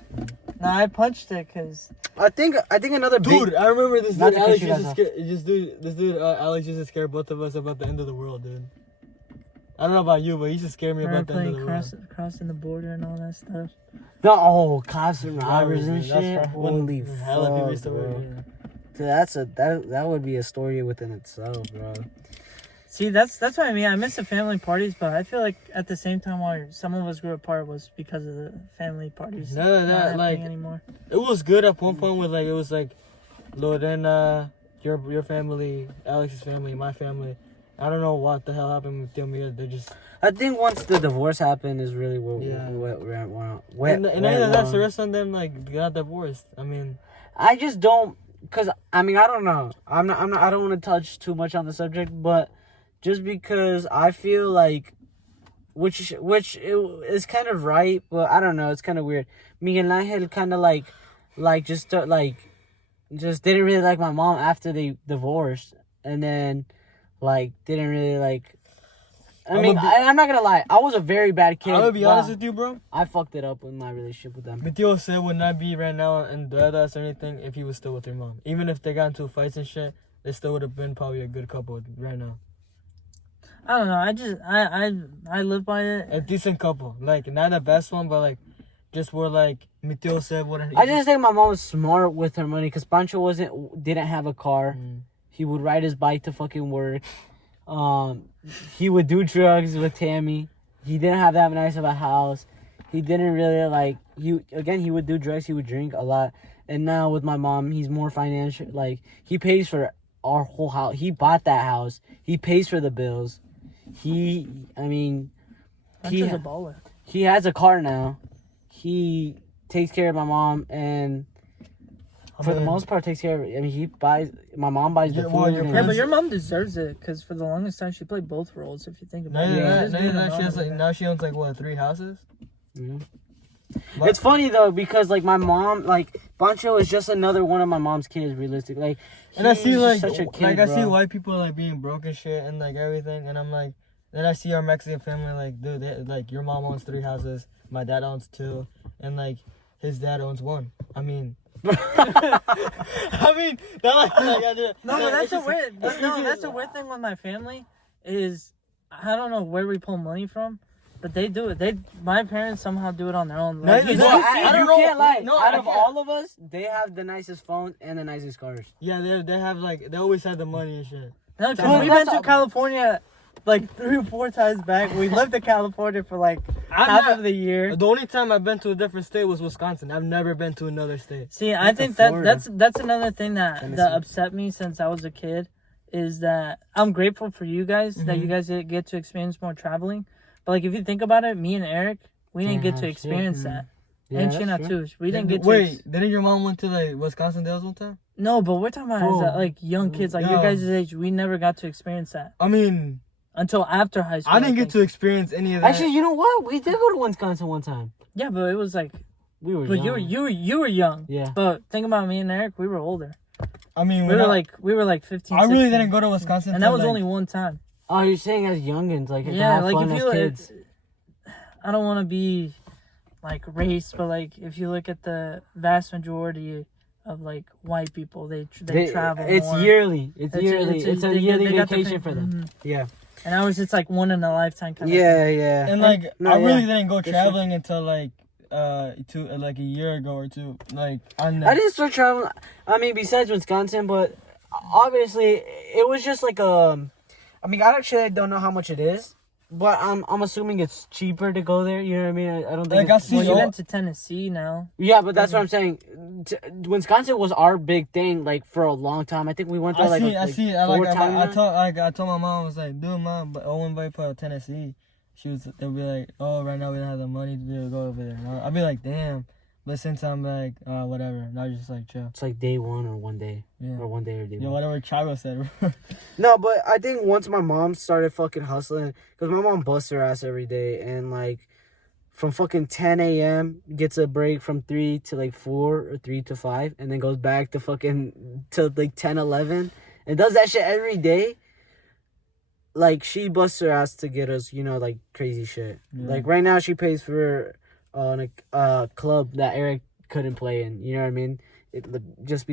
No, I punched it because... I think another Dude, I remember this Not dude to Alex cut you used to guys scare, Alex used to scare both of us about the end of the world, dude. I don't know about you, but he used to scare me about the end of the world. Crossing the border and all that stuff. Cops and robbers and That's shit. Holy hella people fuck, used to bro. work, yeah. Dude, that would be a story within itself, bro. See, that's what I mean. I miss the family parties, but I feel like at the same time, why some of us grew apart was because of the family parties. No, not that happening like anymore. it was good at one point. With like it was like, Lord, and your family, Alex's family, my family. I don't know what the hell happened with them. They're just. I think once the divorce happened is really what Yeah. went And either that's the rest of them like got divorced. I mean, I just don't, cause I mean I don't know. I don't want to touch too much on the subject, but just because I feel like, which is kind of right, but I don't know. It's kind of weird. Miguel Angel kind of just didn't really like my mom after they divorced, and then didn't really like. I'm not gonna lie. I was a very bad kid. I'm gonna be honest with you, bro. I fucked it up in my relationship with them. Mateo said would not be right now in deudas or anything if he was still with your mom. Even if they got into fights and shit, they still would have been probably a good couple right now. I don't know. I live by it. A decent couple, like not the best one, but like just where like Mateo said wouldn't. I just think my mom was smart with her money because Pancho didn't have a car. He would ride his bike to fucking work. He would do drugs with Tammy. He didn't have that nice of a house. He didn't really he would do drugs. He would drink a lot. And now with my mom, he's more financial. Like he pays for our whole house. He bought that house. He pays for the bills. He's a baller. He has a car now. He takes care of my mom and for the most part takes care of it. I mean, my mom buys the food. Yeah, but your mom deserves it because for the longest time she played both roles. If you think about it, now she owns like what 3 houses. Mm-hmm. It's funny though because like my mom, like Pancho is just another one of my mom's kids. Realistically, and I see like such a kid, I see white people like being broke and shit and like everything, and I'm like, then I see our Mexican family like, dude, like your mom owns 3 houses, my dad owns 2, and like his dad owns 1. I mean. I mean, that's a weird thing with my family is I don't know where we pull money from, but they do it. My parents somehow do it on their own. Like, I can't lie. No, out of all of us, they have the nicest phone and the nicest cars. Yeah, they have like they always have the money and shit. No, because we went to California like 3 or 4 times back. We lived in California for like half of the year. The only time I've been to a different state was Wisconsin. I've never been to another state. See, I think that's another thing that upset me since I was a kid is that I'm grateful for you guys that you guys get to experience more traveling. But like if you think about it, me and Eric, we didn't get to experience that. And China too. We didn't get to. Wait, didn't your mom went to like Wisconsin Dells one time? No, but we're talking about like young kids, like your guys' age. We never got to experience that. I mean. Until after high school. I didn't get to experience any of that. Actually, you know what? We did go to Wisconsin one time. Yeah, but it was like we were. But young. you were young. Yeah. But think about me and Eric. We were older. I mean, we were like 15. I really 16. didn't go to Wisconsin, and that was only one time. Oh, you're saying as youngins, like yeah, have like fun if as you kids. I don't want to be like race, but like if you look at the vast majority of like white people, they travel. It's more. yearly. It's yearly. It's a yearly vacation for them. Mm-hmm. Yeah. And I was just like one in a lifetime kind of thing. Yeah. And like I really didn't go traveling until like a year ago or 2. Like I didn't start traveling. I mean, besides Wisconsin, but obviously it was just like I mean, I don't know how much it is, but I'm assuming it's cheaper to go there. You know what I mean? I don't think. Like you went to Tennessee now. Yeah, but that's what I'm saying. Wisconsin was our big thing, like for a long time. I think we went there like 4 times. I told my mom, I was like, dude, mom, but Owen might put Tennessee. They'll be like, oh, right now we don't have the money to go over there. I'll be like, damn. But since I'm like, whatever, now just like chill. It's like day 1 or 1 day. Yeah. Or 1 day or day 1. Yeah, whatever Chavo said. No, but I think once my mom started fucking hustling, because my mom busts her ass every day, and like, from fucking 10 a.m. gets a break from 3 to like 4 or 3 to 5, and then goes back to fucking to like 10, 11, and does that shit every day. Like, she busts her ass to get us, you know, like, crazy shit. Yeah. Like, right now, she pays for a club that Eric couldn't play in. You know what I mean?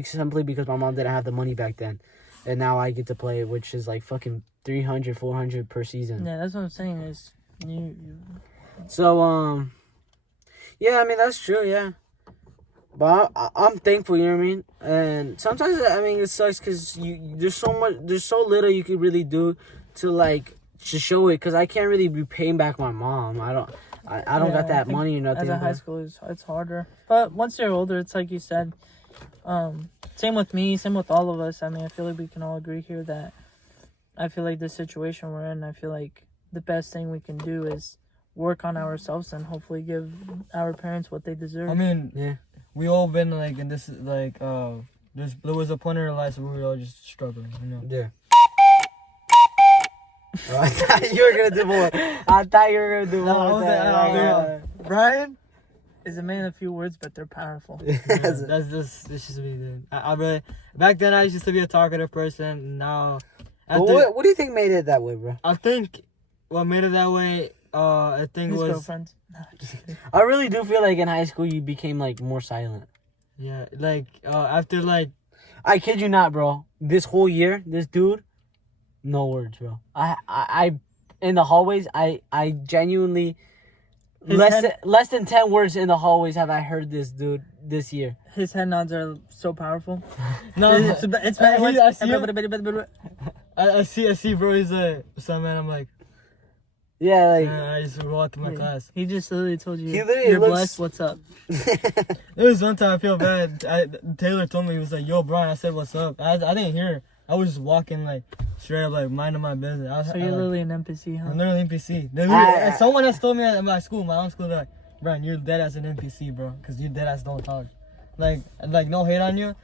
Simply because my mom didn't have the money back then. And now I get to play it, which is, like, fucking 300, 400 per season. Yeah, that's what I'm saying is you. So, yeah, I mean, that's true, yeah. But I'm thankful, you know what I mean? And sometimes, I mean, it sucks because there's so little you could really do to show it, because I can't really be paying back my mom. I don't got that money or nothing. As a high school, it's harder. But once you're older, it's like you said. Same with me, same with all of us. I mean, I feel like we can all agree here that I feel like the situation we're in, I feel like the best thing we can do is work on ourselves and hopefully give our parents what they deserve. I mean, yeah, we all been like in this like there was a point in our lives where we were all just struggling, you know. yeah. Oh, I thought you were gonna do more. Brian is a man of few words, but they're powerful. That's just this is me, dude. I really back then I used to be a talkative person. Now, what do you think made it that way, bro? I think what made it that way, I think His was girlfriend. No, just kidding. I really do feel like in high school you became like more silent. yeah, like after like I kid you not, bro. This whole year, this dude, no words, bro. I in the hallways, I genuinely less than 10 words in the hallways have I heard this dude this year. His head nods are so powerful. no, it's very I see, bro. He's like, what's up, man? I'm like, Yeah, like I just walked to my class. He just literally told you, He literally you're looks- blessed, what's up? There was one time I feel bad. Taylor told me, he was like, yo, Brian. I said, what's up? I didn't hear. I was just walking like straight up, like minding my business. So you're literally an NPC, huh? I'm literally NPC. Someone has told me at my school, my own school, they're like, Brian, you're dead as an NPC, bro, because you dead ass don't talk. Like no hate on you,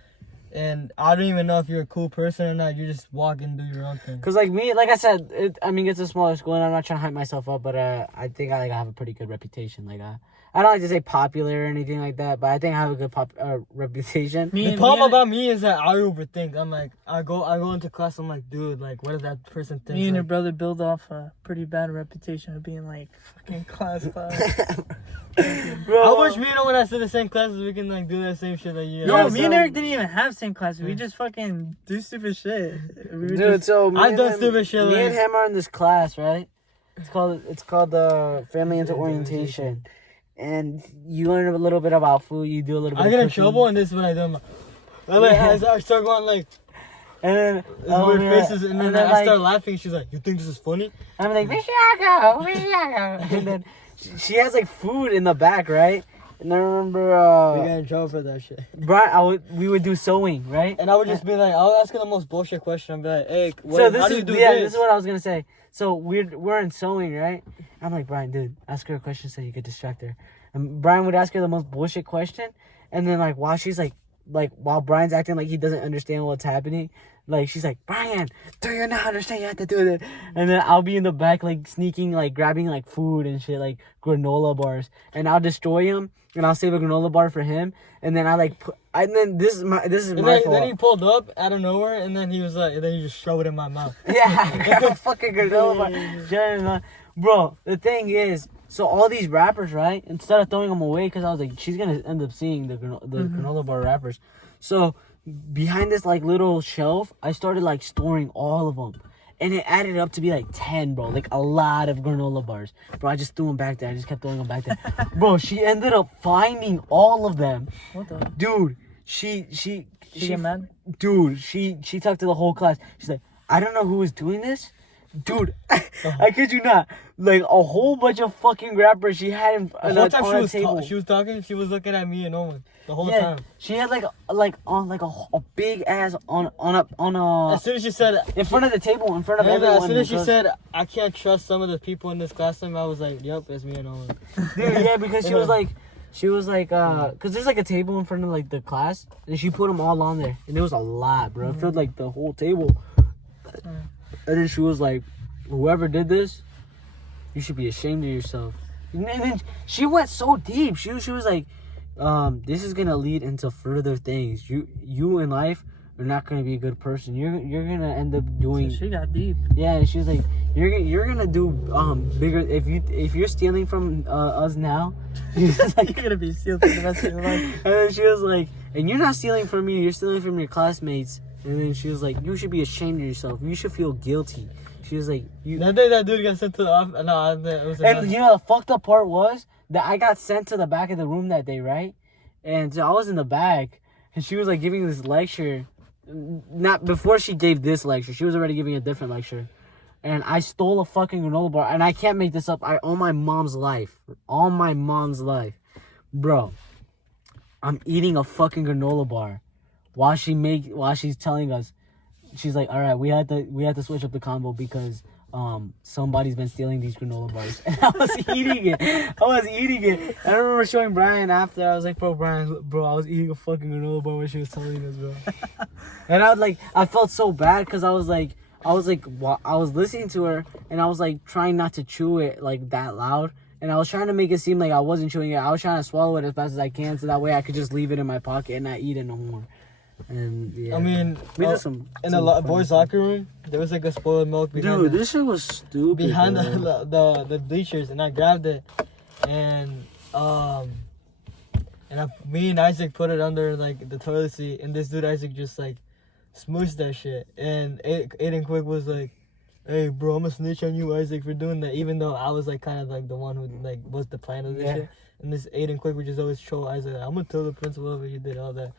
and I don't even know if you're a cool person or not. You just walk and do your own thing. Cause like me, like I said, it's a smaller school, and I'm not trying to hype myself up, but I think I have a pretty good reputation. Like I don't like to say popular or anything like that, but I think I have a good reputation. The problem about me is that I overthink. I'm like, I go into class. I'm like, dude, like, what does that person think? Me and your brother build off a pretty bad reputation of being like fucking class clown. Bro, I wish me and when I sit in the same classes, we can like do that same shit that you. No, me and Eric didn't even have same classes. We just fucking do stupid shit. We were dude, so I've done stupid shit. Me and him are in this class, right? It's called the Family Into Orientation. And you learn a little bit about food. You do a little bit. I get in trouble, and this is what I do. I start going like, and then weird faces, and then I start laughing. She's like, "You think this is funny?" I'm like, Mishiago. And then she has like food in the back, right? And I remember we got in trouble for that shit. Brian, we would do sewing, right? And I would just be like, I would ask her the most bullshit question. I'd be like, "Hey, how do you do this?" This is what I was gonna say. So we're in sewing, right? I'm like, Brian, dude, ask her a question so you could distract her. And Brian would ask her the most bullshit question, and then like while she's like while Brian's acting like he doesn't understand what's happening, like she's like, Brian, do you not understand? You have to do it. And then I'll be in the back like sneaking, like grabbing like food and shit, like granola bars, and I'll destroy him, and I'll save a granola bar for him, and then I like and then this is my fault. Then he pulled up out of nowhere, and then he was like, and then he just shoved it in my mouth. Yeah, I grab a fucking granola bar. Shut it up. Bro, the thing is, so all these wrappers, right? Instead of throwing them away, because I was like, she's gonna end up seeing the granola bar wrappers. So behind this like little shelf, I started like storing all of them, and it added up to be like 10, bro. Like a lot of granola bars, bro. I just threw them back there. I just kept throwing them back there, bro. She ended up finding all of them. What the? Dude, she get mad? Dude, she talked to the whole class. She's like, I don't know who was doing this. Dude, I kid you not. Like a whole bunch of fucking wrappers she had The whole time on a table. she was talking, she was looking at me and Owen the whole time. She had on a big ass on a. As soon as she said, in front of the table, in front of everyone. as soon as she said, I can't trust some of the people in this classroom, I was like, yep, it's me and Owen. Dude, yeah, because she was like, cause there's like a table in front of like the class, and she put them all on there, and it was a lot, bro. It filled like the whole table. And then she was like, whoever did this, you should be ashamed of yourself. And then she went so deep. She was like, this is gonna lead into further things. You in life are not gonna be a good person. You're gonna end up doing. So she got deep. Yeah, she was like, you're gonna do bigger if you're stealing from us now. She's like, You're gonna be sealed for the rest of your life. and then she was like, and you're not stealing from me. You're stealing from your classmates. And then she was like, you should be ashamed of yourself. You should feel guilty. She was like, That day that dude got sent to the office. No, it was. And you know the fucked up part was that I got sent to the back of the room that day, right? And so I was in the back, and she was like giving this lecture. Not before she gave this lecture, she was already giving a different lecture. And I stole a fucking granola bar, and I can't make this up. I own my mom's life, all my mom's life, bro. I'm eating a fucking granola bar while she's telling us. She's like, all right, we had to switch up the combo because somebody's been stealing these granola bars. And I was eating it. I remember showing Brian after. I was like, Brian, I was eating a fucking granola bar when she was telling us, bro. And I felt so bad because I was listening to her and I was like trying not to chew it like that loud. And I was trying to make it seem like I wasn't chewing it. I was trying to swallow it as fast as I can so that way I could just leave it in my pocket and not eat it no more. And yeah, I mean, we did some in the boys' locker room, there was like a spoiled milk behind this shit was stupid. behind the bleachers, and I grabbed it, and me and Isaac put it under like the toilet seat, and this dude Isaac just like smooshed that shit, and Aiden Quick was like, "Hey, bro, I'm gonna snitch on you, Isaac, for doing that," even though I was like kind of like the one who like was the plan of this shit. And this Aiden Quick would just always troll Isaac. I'm gonna tell the principal if you did all that.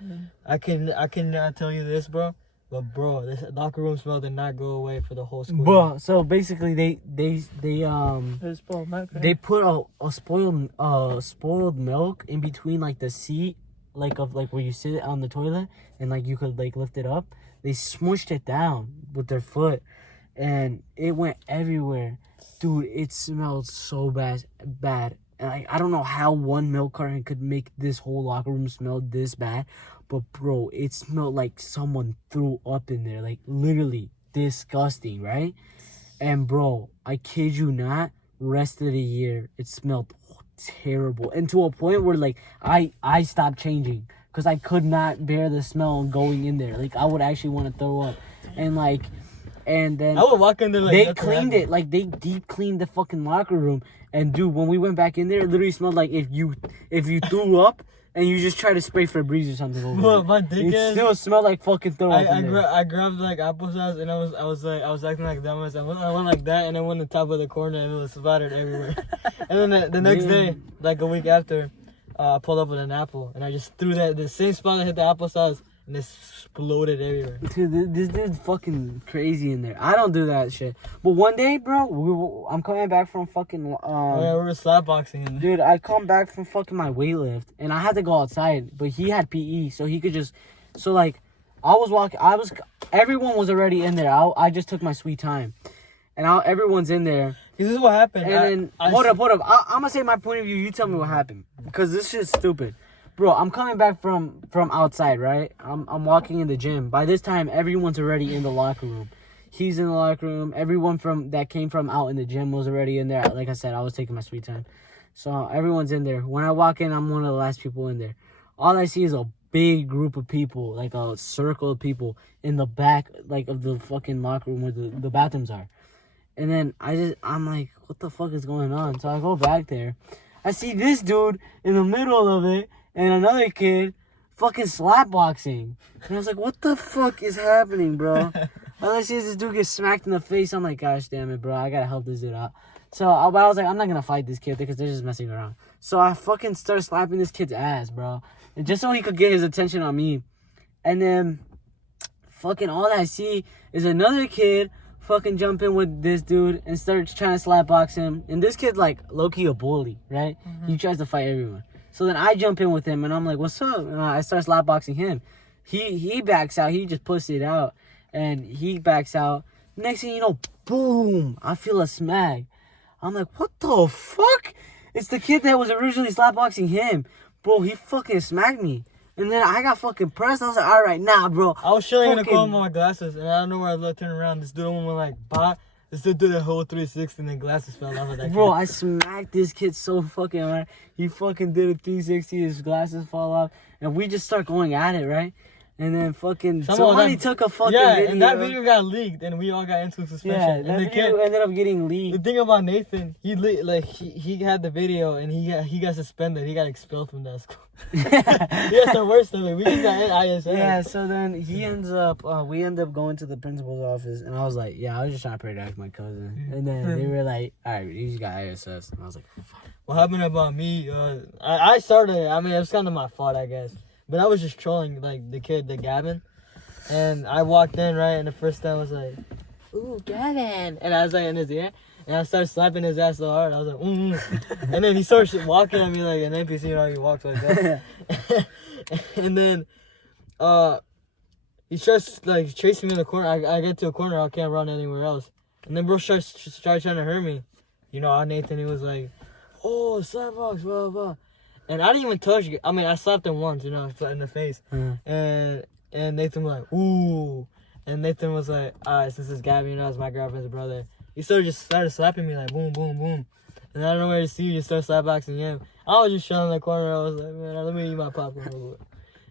I cannot tell you this, bro. But bro, this locker room smell did not go away for the whole school. Bro, so basically they There's spoiled milk, right? they put a spoiled milk in between like the seat, like of like where you sit on the toilet and like you could like lift it up. They smushed it down with their foot, and it went everywhere, dude. It smelled so bad. And I don't know how one milk carton could make this whole locker room smell this bad. But, bro, it smelled like someone threw up in there. Like, literally disgusting, right? And, bro, I kid you not, rest of the year, it smelled terrible. And to a point where, like, I stopped changing. Because I could not bear the smell going in there. Like, I would actually want to throw up. And, like... And then I would walk in there like they cleaned it, like they deep cleaned the fucking locker room. And dude, when we went back in there, it literally smelled like if you threw up and you just try to spray Febreze or something over Well, it. my dick It still smelled like fucking throw up. I grabbed like applesauce and I was acting like dumbass. I went like that and I went on the top of the corner and it was splattered everywhere. And then the next day, like a week after, I pulled up with an apple and I just threw the same spot that hit the applesauce. And it exploded everywhere. Dude, this dude's fucking crazy in there. I don't do that shit. But one day, bro, I'm coming back from fucking... yeah, we were slapboxing in there. Dude, I come back from fucking my weight lift. And I had to go outside. But he had PE. So he could just... So, like, I was walking... Everyone was already in there. I just took my sweet time. And everyone's in there. This is what happened. And then... Hold up. I'm going to say my point of view. You tell me what happened. Because this shit's stupid. Bro, I'm coming back from outside, right? I'm walking in the gym. By this time, everyone's already in the locker room. He's in the locker room. Everyone that came from out in the gym was already in there. Like I said, I was taking my sweet time. So everyone's in there. When I walk in, I'm one of the last people in there. All I see is a big group of people, like a circle of people in the back, like of the fucking locker room where the bathrooms are. And then I'm like, what the fuck is going on? So I go back there. I see this dude in the middle of it. And another kid fucking slapboxing. And I was like, what the fuck is happening, bro? All I see is this dude get smacked in the face. I'm like, gosh damn it, bro. I gotta help this dude out. So I was like, I'm not gonna fight this kid because they're just messing around. So I fucking started slapping this kid's ass, bro. And just so he could get his attention on me. And then fucking all that I see is another kid fucking jump in with this dude and start trying to slapbox him. And this kid, like, low-key a bully, right? Mm-hmm. He tries to fight everyone. So then I jump in with him, and I'm like, what's up? And I start slapboxing him. He backs out. He just pussied out. And he backs out. Next thing you know, boom, I feel a smack. I'm like, what the fuck? It's the kid that was originally slapboxing him. Bro, he fucking smacked me. And then I got fucking pressed. I was like, all right, nah, bro. I was chilling in the corner with my glasses, and I don't know where I looked, turned around. This dude went like, bah. This dude did a whole 360 and then glasses fell off of that Bro, kid. I smacked this kid so fucking hard. He fucking did a 360, his glasses fall off, and we just start going at it, right? And then fucking somebody took a fucking video. And that video got leaked, and we all got into suspension. Yeah, and that the video kid, ended up getting the leaked. thing about Nathan, he had the video, and he got suspended. He got expelled from that school. He had the worst of it. We just got ISS. Yeah, so then we end up going to the principal's office, and I was like, yeah, I was just trying to protect my cousin. And then they were like, all right, you just got ISS. And I was like, fuck. What happened about me? I started it. I mean, it was kind of my fault, I guess. But I was just trolling, like, the kid, the Gavin. And I walked in, right, and the first time I was like, ooh, Gavin. And I was like in his ear. And I started slapping his ass so hard. I was like, And then he starts walking at me like an NPC, you know, he walks like that. And then he starts, like, chasing me in the corner. I get to a corner, I can't run anywhere else. And then bro starts trying to hurt me. You know, Nathan, he was like, oh, slapbox, blah, blah. And I didn't even touch it. I mean, I slapped him once, you know, in the face. And Nathan was like, ooh. And Nathan was like, all right, since it's Gabby, you know, it's my girlfriend's brother. He started slapping me like boom, boom, boom. And I don't know where to see you, just start slapboxing him. I was just chilling in the corner. I was like, man, let me eat my popcorn real quick.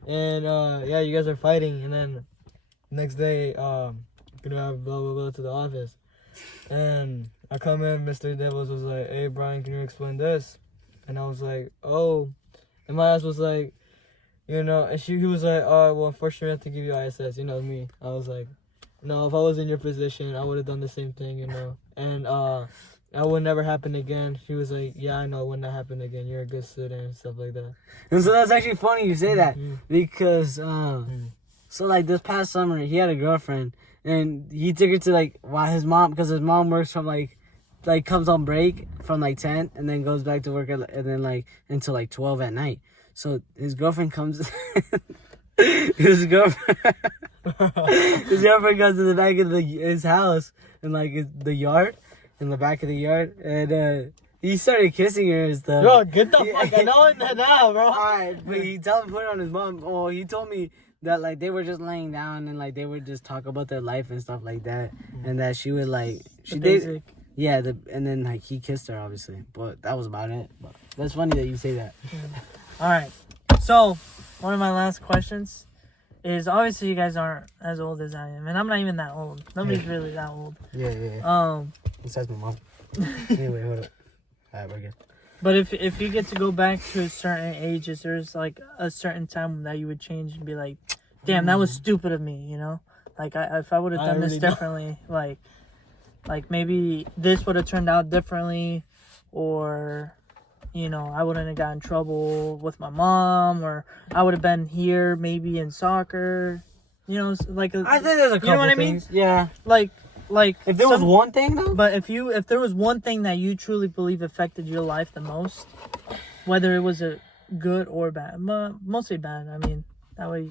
And yeah, you guys are fighting. And then next day, gonna have blah, blah, blah to the office. And I come in, Mr. Devils was like, hey, Brian, can you explain this? And I was like, oh. And my ass was like, you know, and he was like, oh, well, unfortunately, I have to give you ISS. You know me. I was like, no, if I was in your position, I would have done the same thing, you know. And that would never happen again. She was like, yeah, I know it would not happen again. You're a good student and stuff like that. And so that's actually funny you say that. Because, so like this past summer, he had a girlfriend. And he took her to like, his mom, because his mom works from like comes on break from like 10 and then goes back to work and then like until like 12 at night. So his girlfriend comes, his girlfriend comes to the back of his house and like the yard, in the back of the yard, and he started kissing her and stuff. Bro, get the fuck out of now, bro. Alright, but he told him to put it on his mom. Oh, he told me that like they were just laying down and like they would just talk about their life and stuff like that, and that she would like did. Yeah, and then like he kissed her obviously, but that was about it. But that's funny that you say that. All right, so one of my last questions is, obviously you guys aren't as old as I am, and I'm not even that old. Nobody's really that old. Yeah. Besides my mom. Anyway, hold up. Alright, we're good. But if you get to go back to a certain age, is there's like a certain time that you would change and be like, damn, that was stupid of me, you know? Like if I would have done this differently, like maybe this would have turned out differently, or you know, I wouldn't have got in trouble with my mom, or I would have been here maybe in soccer, you know, like I think there's a couple you know what things. I mean? Yeah. Like if there was one thing though, but if there was one thing that you truly believe affected your life the most, whether it was a good or bad, mostly bad. I mean, that way.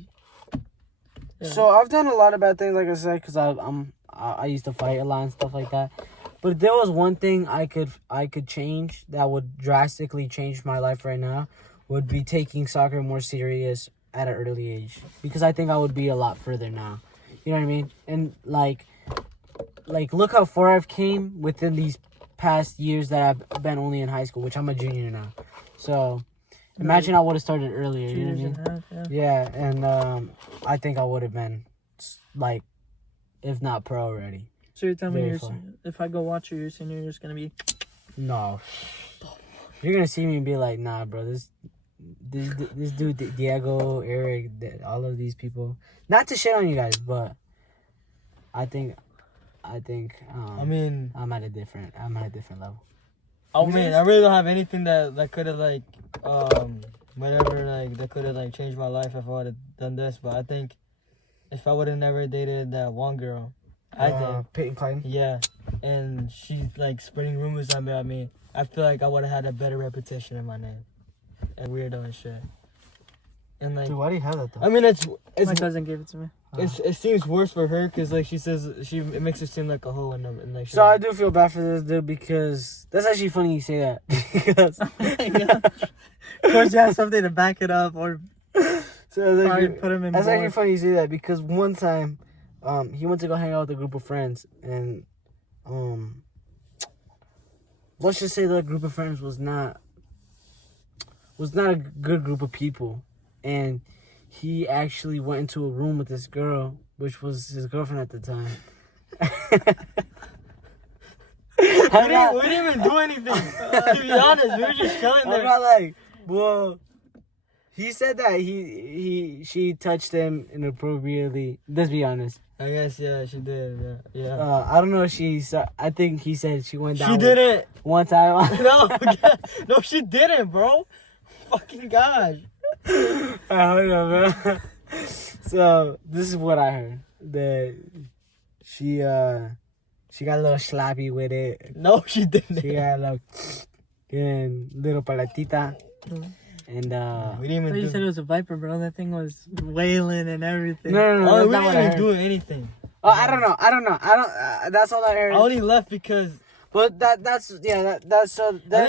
Yeah. So I've done a lot of bad things, like I said, because I used to fight a lot and stuff like that. But if there was one thing I could change that would drastically change my life right now, would be taking soccer more serious at an early age, because I think I would be a lot further now. You know what I mean? And like look how far I've came within these past years that I've been only in high school, which I'm a junior now. So imagine I would have started earlier. You know what I mean? Yeah, and I think I would have been like, if not pro already. So you're telling me if I go watch your senior, you're just gonna be? No. You're gonna see me and be like, nah, bro, this dude, Diego, Eric, all of these people. Not to shit on you guys, but I think. I mean, I'm at a different level. I mean, I really don't have anything that could have like whatever, like that could have like changed my life if I would have done this. But I think if I would have never dated that one girl, I did. Peyton Klein. Yeah, and she's like spreading rumors about me. I feel like I would have had a better reputation in my name, and weirdo and shit. And like, dude, why do you have that though? I mean, it's my cousin gave it to me. It seems worse for her because like she says it makes her seem like a hoe and like. So I do feel bad for this dude, because that's actually funny you say that. Because of course you have something to back it up, or so put him in. That's actually funny you say that, because one time, he went to go hang out with a group of friends, and let's just say that group of friends was not a good group of people, and he actually went into a room with this girl, which was his girlfriend at the time. We didn't even do anything. To be honest, we were just chilling there. I'm not like, well, he said that she touched him inappropriately. Let's be honest. I guess, yeah, she did. Yeah. I don't know if I think he said she went down. She didn't. One time. No, she didn't, bro. Fucking gosh. I don't know, man. So this is what I heard, that she got a little sloppy with it. No, she didn't. She got a little palatita. And we didn't even you said it was a viper, bro. That thing was wailing and everything. No, we didn't even do anything. Oh, I don't know. That's all I heard. I only left because. But that's so. That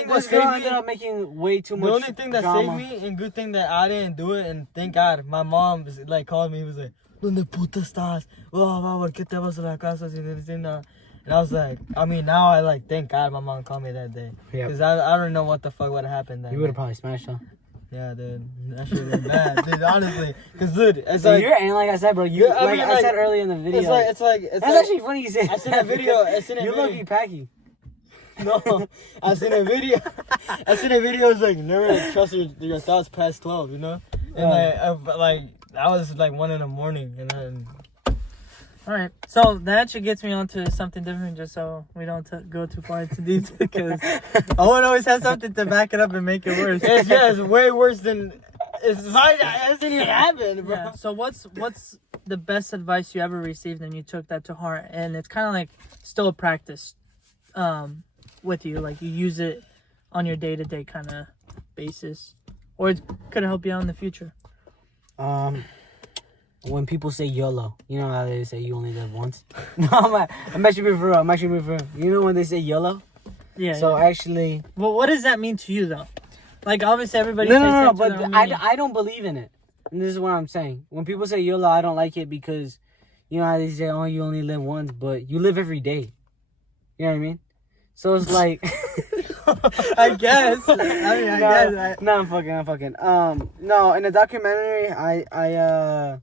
this girl ended up making way too much. The only thing that drama. saved me, and good thing that I didn't do it, and thank God, my mom was, like called me. He was like, "¿Dónde puta estás? Oh, ¿por qué te vas a la casa sin decir nada?" And I was like, I mean, now I like thank God my mom called me that day, because I don't know what the fuck would have happened. You would have probably smashed her. Yeah, dude, that shit was bad, dude. Honestly, because dude, it's so like like I said, bro. I said earlier in the video. It's like that's actually funny you say. I seen a video. You're lucky, Packy. No, I seen a video. It's like never trust your thoughts past 12, you know. And like that was like 1 a.m, and then. All right, so that actually gets me onto something different, just so we don't go too far into detail, because Owen always has something to back it up and make it worse. It's way worse than. It hasn't even happened, bro. Yeah, so what's the best advice you ever received and you took that to heart, and it's kind of like still a practice with you, like you use it on your day-to-day kind of basis, or it could help you out in the future? When people say YOLO, you know how they say you only live once? No, I'm actually being for real. You know when they say YOLO? Yeah. So actually... Well, what does that mean to you, though? Like, obviously, everybody No, but I don't believe in it. And this is what I'm saying. When people say YOLO, I don't like it because, you know how they say, oh, you only live once, but you live every day. You know what I mean? So it's like... I guess. I guess. No, I'm fucking. No, in the documentary, I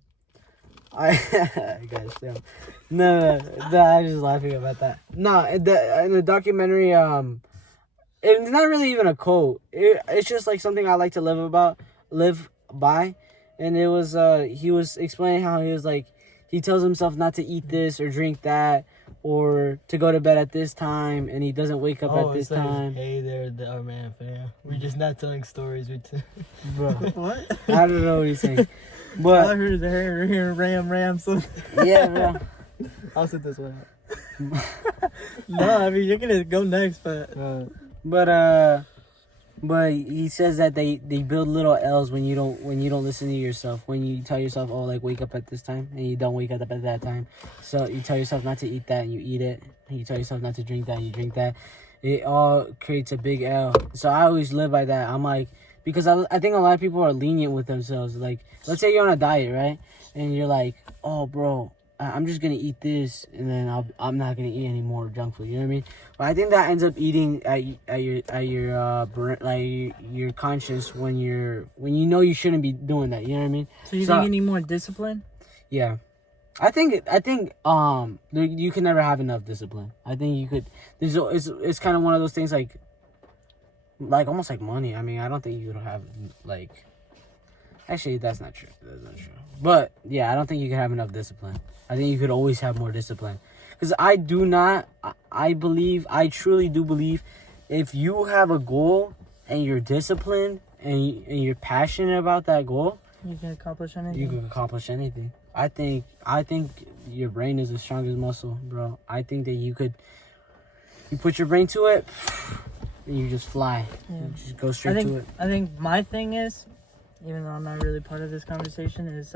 gosh damn. No, I was just laughing about that. No, in the documentary, it's not really even a quote. It's just like something I like to live by, and it was he was explaining how he was like, he tells himself not to eat this or drink that, or to go to bed at this time, and he doesn't wake up at this time. Hey there, our man, fam. We're just not telling stories. Bro, What? I don't know what he's saying. But I heard the ram. So yeah, bro. I'll sit this way. no, I mean you're gonna go next, But he says that they build little L's when you don't listen to yourself. When you tell yourself, oh, like wake up at this time, and you don't wake up at that time. So you tell yourself not to eat that, and you eat it. And you tell yourself not to drink that, and you drink that. It all creates a big L. So I always live by that. I'm like, because I think a lot of people are lenient with themselves. Like, let's say you're on a diet, right? And you're like, oh, bro, I'm just gonna eat this, and then I'm not gonna eat any more junk food. You know what I mean? But I think that ends up eating at your conscience when you know you shouldn't be doing that. You know what I mean? So you think you need more discipline? Yeah, I think you can never have enough discipline. I think you could. It's kind of one of those things like almost like money. I mean, I don't think you could have like. Actually, that's not true. But yeah, I don't think you can have enough discipline. I think you could always have more discipline. Because I truly do believe, if you have a goal and you're disciplined and you're passionate about that goal, you can accomplish anything. You can accomplish anything. I think your brain is the strongest muscle, bro. I think that you put your brain to it, and you just fly. Yeah. You just go straight to it. I think my thing is, even though I'm not really part of this conversation, is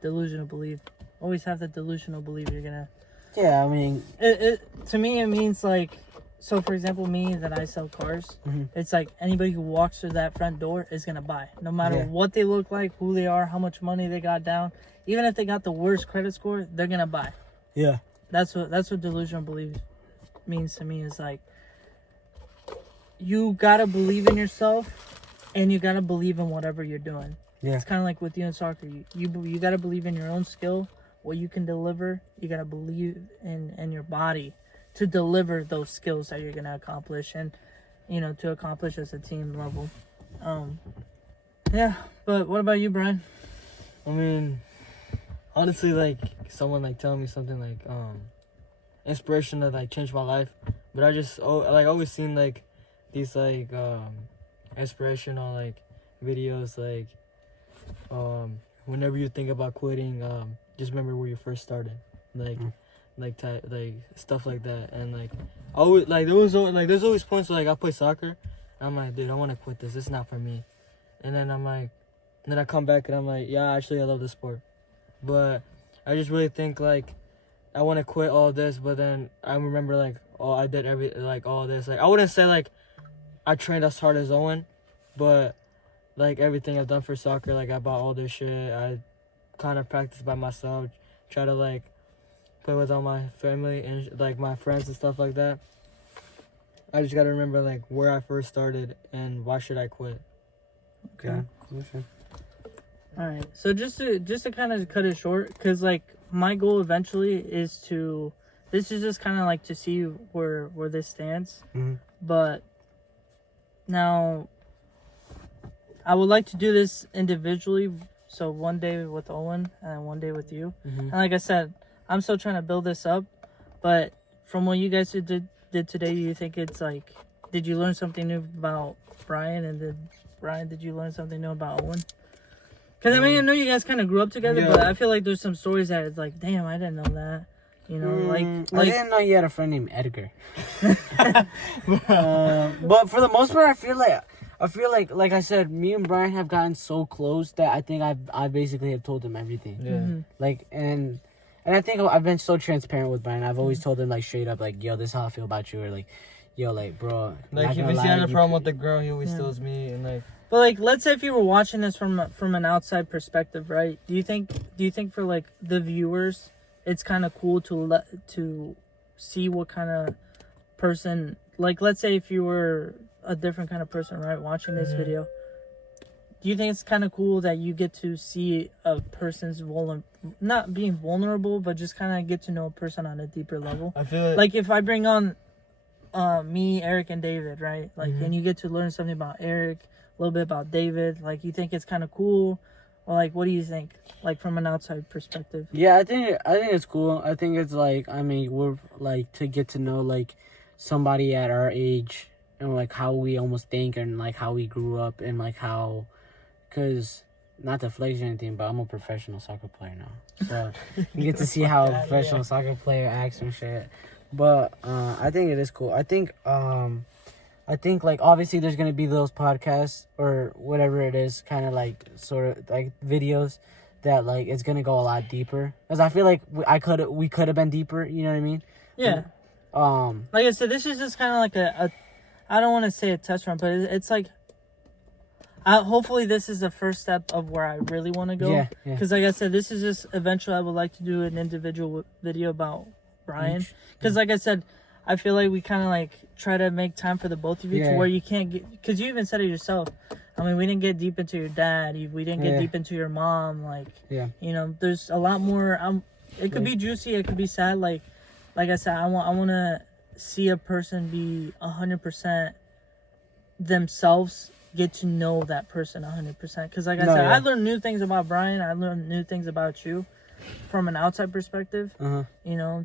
delusional belief. Always have the delusional belief you're gonna. Yeah, I mean, to me it means like, so for example, me that I sell cars, it's like anybody who walks through that front door is gonna buy, no matter what they look like, who they are, how much money they got down. Even if they got the worst credit score, they're gonna buy. Yeah, that's what delusional belief means to me is like, you gotta believe in yourself, and you gotta believe in whatever you're doing. Yeah. It's kind of like with you in soccer. You gotta believe in your own skill, what you can deliver. You gotta believe in your body to deliver those skills that you're gonna accomplish, and to accomplish as a team level. Yeah. But what about you, Brian? I mean, honestly, like someone like telling me something like inspiration that like changed my life, but I just always seen like these like inspirational like videos like whenever you think about quitting, just remember where you first started, like like stuff like that. And like always like there's always points where like I play soccer and I'm like, dude, I want to quit this, it's not for me. And then I'm like, then I come back and I'm like, yeah, actually I love this sport. But I just really think like I want to quit all this, but then I remember like, oh, I did all this. Like I wouldn't say like I trained as hard as Owen, but like everything I've done for soccer, like I bought all this shit. I kind of practiced by myself, try to like play with all my family and like my friends and stuff like that. I just gotta remember like where I first started and why should I quit. Okay. Yeah, sure. All right. So just to kind of cut it short, because like my goal eventually is to. This is just kind of like to see where this stands, but now I would like to do this individually. So one day with Owen and one day with you. And like I said, I'm still trying to build this up. But from what you guys did today, you think it's like, did you learn something new about Brian? And then Brian, did you learn something new about Owen? Because I mean, I know you guys kind of grew up together, but I feel like there's some stories that it's like, damn, I didn't know that. Like I didn't know you had a friend named Edgar. But for the most part, I feel like I said, me and Brian have gotten so close that I think I basically have told him everything. Yeah. Like and I think I've been so transparent with Brian. I've always told him like straight up, like, yo, this is how I feel about you, or like, yo, like, bro. Like if he had a problem with the girl, he always tells me, and like. But like, let's say if you were watching this from an outside perspective, right? Do you think for like the viewers, it's kind of cool to see what kind of person, like, let's say if you were a different kind of person, right, watching this video, do you think it's kind of cool that you get to see a person's not being vulnerable, but just kind of get to know a person on a deeper level? I feel like if I bring on me, Eric, and David, right, like, and you get to learn something about Eric, a little bit about David, like, you think it's kind of cool? Or like, what do you think, like, from an outside perspective? Yeah, I think it's cool. I think it's like, I mean, we're like to get to know like somebody at our age and like how we almost think and like how we grew up and like how, because not to flex or anything, but I'm a professional soccer player now, so you get to see how a professional soccer player acts and shit. But I think it is cool. I think like obviously there's gonna be those podcasts or whatever it is, kind of like sort of like videos that like it's gonna go a lot deeper, because I feel like we could have been deeper. You know what I mean? Yeah. Like I said, this is just kind of like a I don't want to say a test run, but it's like hopefully this is the first step of where I really want to go. Yeah. Because like I said, this is just eventually I would like to do an individual video about Brian. Because like I said, I feel like we kind of like try to make time for the both of you to where you can't get, because you even said it yourself. I mean, we didn't get deep into your dad. We didn't get deep into your mom. Like, there's a lot more. It could be juicy. It could be sad. Like I said, I want to see a person be 100% themselves. Get to know that person 100%. Because like I said, I learned new things about Brian. I learned new things about you from an outside perspective.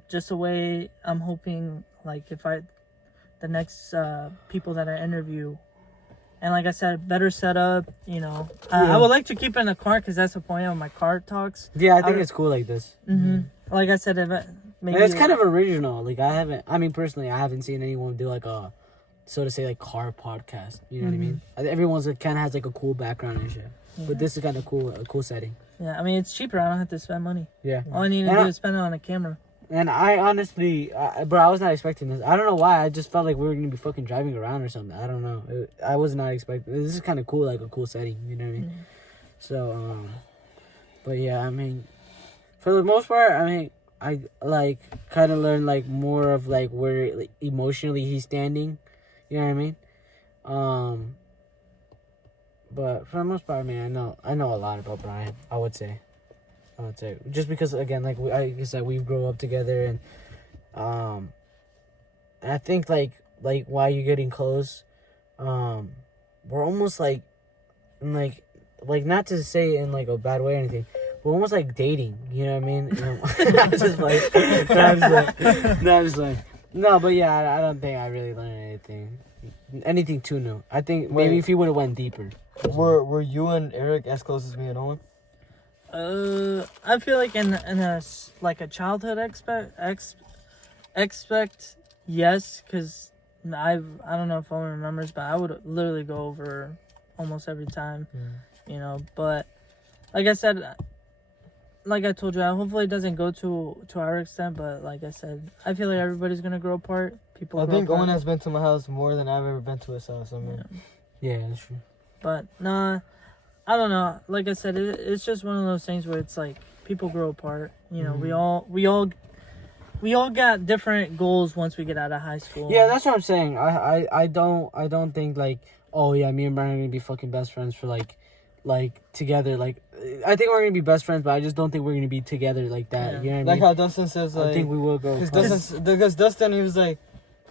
Just the way I'm hoping, like, if the next people that I interview, and like I said, better setup, I would like to keep it in the car, because that's the point of my Cartalks. Yeah, I think it's cool like this. Like I said, maybe it's kind of original. Like I mean personally, I haven't seen anyone do like a, so to say, like car podcast. You know what I mean? Everyone's kind of has like a cool background and shit. But this is kind of cool, a cool setting. Yeah, I mean, it's cheaper. I don't have to spend money. Yeah. All I need to do is spend it on a camera. And I honestly, bro, I was not expecting this. I don't know why. I just felt like we were going to be fucking driving around or something. I don't know. I was not expecting. This is kind of cool, like a cool setting. You know what I mean? So, but yeah, I mean, for the most part, I mean, I like kind of learn like more of like where like, emotionally he's standing. You know what I mean? But for the most part, I mean, I know a lot about Brian. I would say, just because again, like I said, we grew up together, and I think like while you're getting close, we're almost like, in like not to say it in like a bad way or anything. We're almost like dating, you know what I mean? I'm just like, I'm just like, no, but yeah, I don't think I really learned anything too new. I think maybe Wait. if he would have went deeper. Were you and Eric as close as me and Owen? I feel like in a like a childhood expect yes, because I don't know if Owen remembers, but I would literally go over almost every time, you know. But like I said, like I told you, hopefully it doesn't go to our extent. But like I said, I feel like everybody's gonna grow apart. People. I grow think apart. Owen has been to my house more than I've ever been to his house. I mean, Yeah, that's true. But nah, I don't know. Like I said, it's just one of those things where it's like people grow apart. You know, we all got different goals once we get out of high school. Yeah, that's what I'm saying. I don't think like, oh yeah, me and Brian are gonna be fucking best friends for like together. Like I think we're gonna be best friends, but I just don't think we're gonna be together like that. Yeah. You know what I like mean? how Dustin says, like, I think we will go. because Dustin, he was like,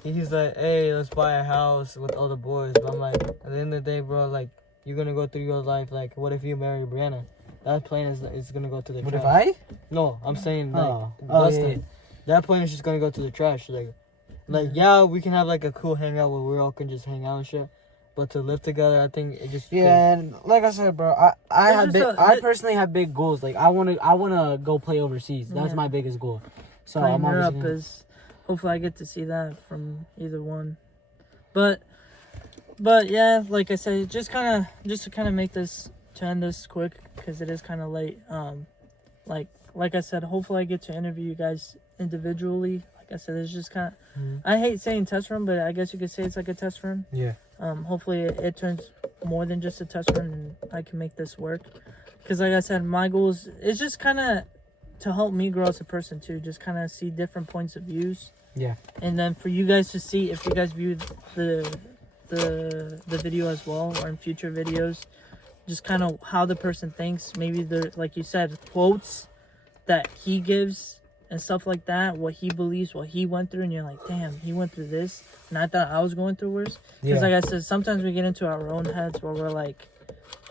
hey, let's buy a house with all the boys. But I'm like, at the end of the day, bro, like, you're gonna go through your life. Like, what if you marry Brianna? That plane is gonna go to the What trash. if I? No, I'm saying like Oh, Dustin. yeah. That plane is just gonna go to the trash. Like yeah, we can have like a cool hangout where we all can just hang out and shit. But to live together, I think it just Yeah, and like I said, bro, I personally have big goals. Like I wanna go play overseas. That's my biggest goal. So playing I'm Europe obviously is hopefully I get to see that from either one. But yeah, like I said, just to kind of make this to end this quick because it is kind of late. Like I said, hopefully I get to interview you guys individually. Like I said, it's just kind of I hate saying test run, but I guess you could say it's like a test run. Yeah. Hopefully it turns more than just a test run, and I can make this work. Because like I said, my goals is just kind of to help me grow as a person too. Just kind of see different points of views. Yeah. And then for you guys to see if you guys view the video as well, or in future videos, just kind of how the person thinks. Maybe the, like you said, quotes that he gives and stuff like that, what he believes, what he went through, and you're like, damn, he went through this, and I thought I was going through worse. Because like I said, sometimes we get into our own heads where we're like,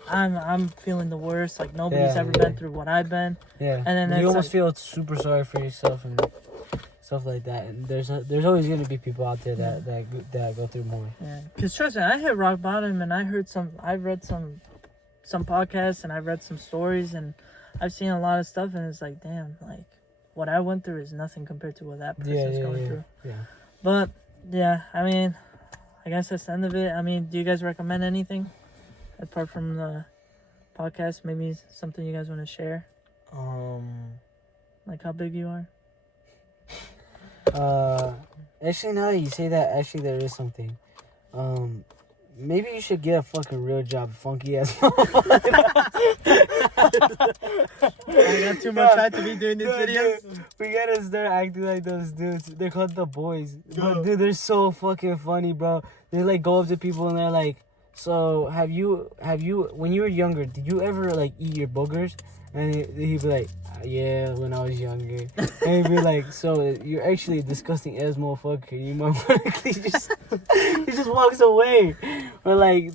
I'm feeling the worst, like nobody's ever been through what I've been. Yeah. And then you almost like, feel super sorry for yourself and stuff like that. And there's always gonna be people out there that go through more. yeah. Because trust me, I hit rock bottom, and I've read some podcasts, and I've read some stories, and I've seen a lot of stuff, and it's like, damn, like what I went through is nothing compared to what that person's going through. Yeah. But yeah, I mean, I guess that's the end of it. I mean, do you guys recommend anything apart from the podcast? Maybe something you guys want to share? Like how big you are? Actually, now that you say that, actually there is something. Maybe you should get a fucking real job, funky ass. I got too much time to be doing these videos. Dude, we gotta start acting like those dudes. They're called the boys. But dude, they're so fucking funny, bro. They like go up to people and they're like, so have you when you were younger, did you ever like eat your boogers? And he'd be like, yeah, when I was younger. And he'd be like, so you're actually a disgusting ass motherfucker. You might want to he just walks away. Or like,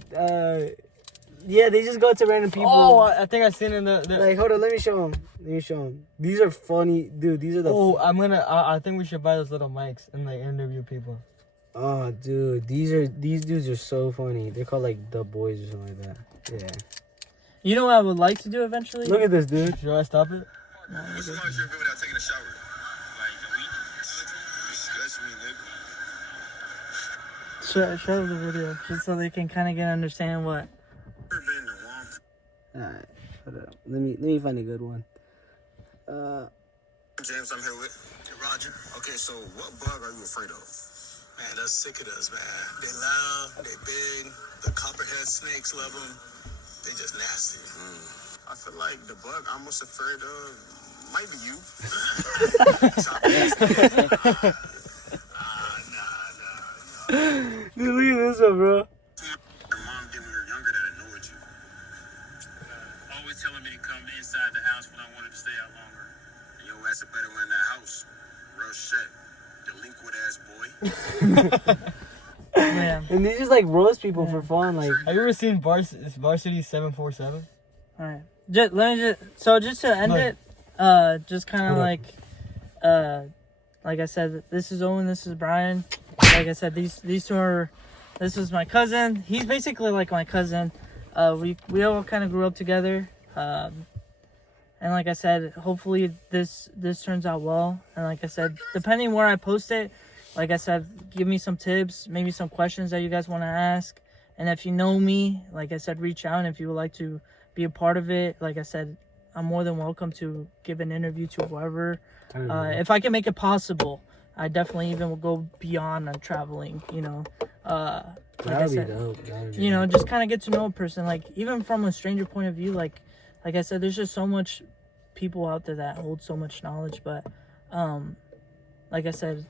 yeah, they just go to random people. Oh, I think I seen in the like, hold on, let me show them. These are funny, dude. These are the. Oh, I think we should buy those little mics and like interview people. Oh, dude, these dudes are so funny. They're called like the boys or something like that. Yeah. You know what I would like to do eventually? Look at this, dude. Should I stop it? No, What's the longest you ever been without taking a shower? Like a week? Disgust me, nigga. show the video just so they can kind of understand what. Never been to one. Alright, hold up. Let me find a good one. James, I'm here with Roger. Okay, so what bug are you afraid of? Man, they're sick of us, man. They loud, they big, the copperhead snakes love them. They just nasty. I feel like the bug I'm most afraid of Might be you. Dude, look at this one, bro. Your mom did when you were younger that annoyed you. Always telling me to come inside the house when I wanted to stay out longer. Yo, that's a better one in that house. Real shit. Delinquent ass boy. Yeah. And they just like roast people for fun. Like, Have you ever seen Varsity 747? All right. Just to end Look. it, just kind of What up? like I said, this is Owen, this is Brian. Like I said, these two are, this is my cousin. He's basically like my cousin. We all kind of grew up together. And like I said, hopefully this turns out well. And like I said, depending where I post it, like I said, give me some tips, maybe some questions that you guys want to ask. And if you know me, like I said, reach out. And if you would like to be a part of it, like I said, I'm more than welcome to give an interview to whoever. If I can make it possible, I definitely even will go beyond on traveling, you know. Like I said, you know, just kind of get to know a person. Like, even from a stranger point of view, like I said, there's just so much people out there that hold so much knowledge. But, like I said,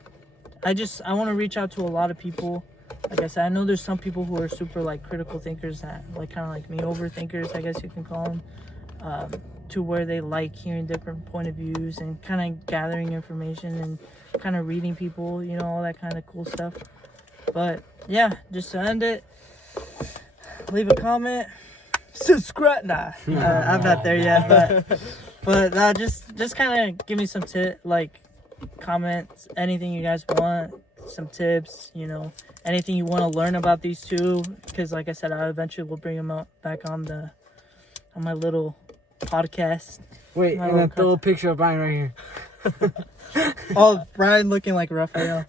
I want to reach out to a lot of people. Like I said, I know there's some people who are super, like, critical thinkers that, like, kind of like me, overthinkers, I guess you can call them, to where they like hearing different point of views and kind of gathering information and kind of reading people, you know, all that kind of cool stuff. But, yeah, just to end it, leave a comment, subscribe. Nah, I'm not there yet, but just kind of give me some comments, anything you guys want, some tips, you know, anything you want to learn about these two, because like I said, I eventually will bring them back on my little podcast. wait, My and then little throw a picture of Brian right here. Oh, Brian looking like Raphael.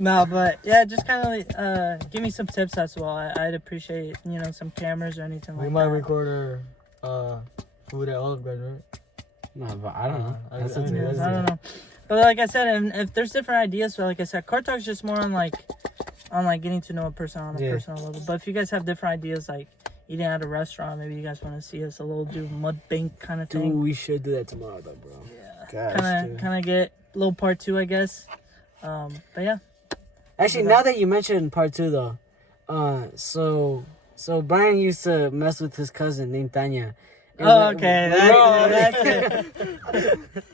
No, but yeah, just kind of give me some tips as well. I'd appreciate, you know, some cameras or anything like We that. might record our food at Olive Garden, right? No, but I don't know. I That's don't up to know. you. I don't know. But like I said, and if there's different ideas, so like I said, Cartalks just more on like getting to know a person on a personal level. But if you guys have different ideas, like eating at a restaurant, maybe you guys want to see us do mud bank kind of Dude, thing. we should do that tomorrow, though, bro. Yeah. Gosh, Kind of get a little part 2, I guess. But yeah. Actually, now that you mentioned part 2, though, so Brian used to mess with his cousin named Tanya. And Oh, okay. That's it.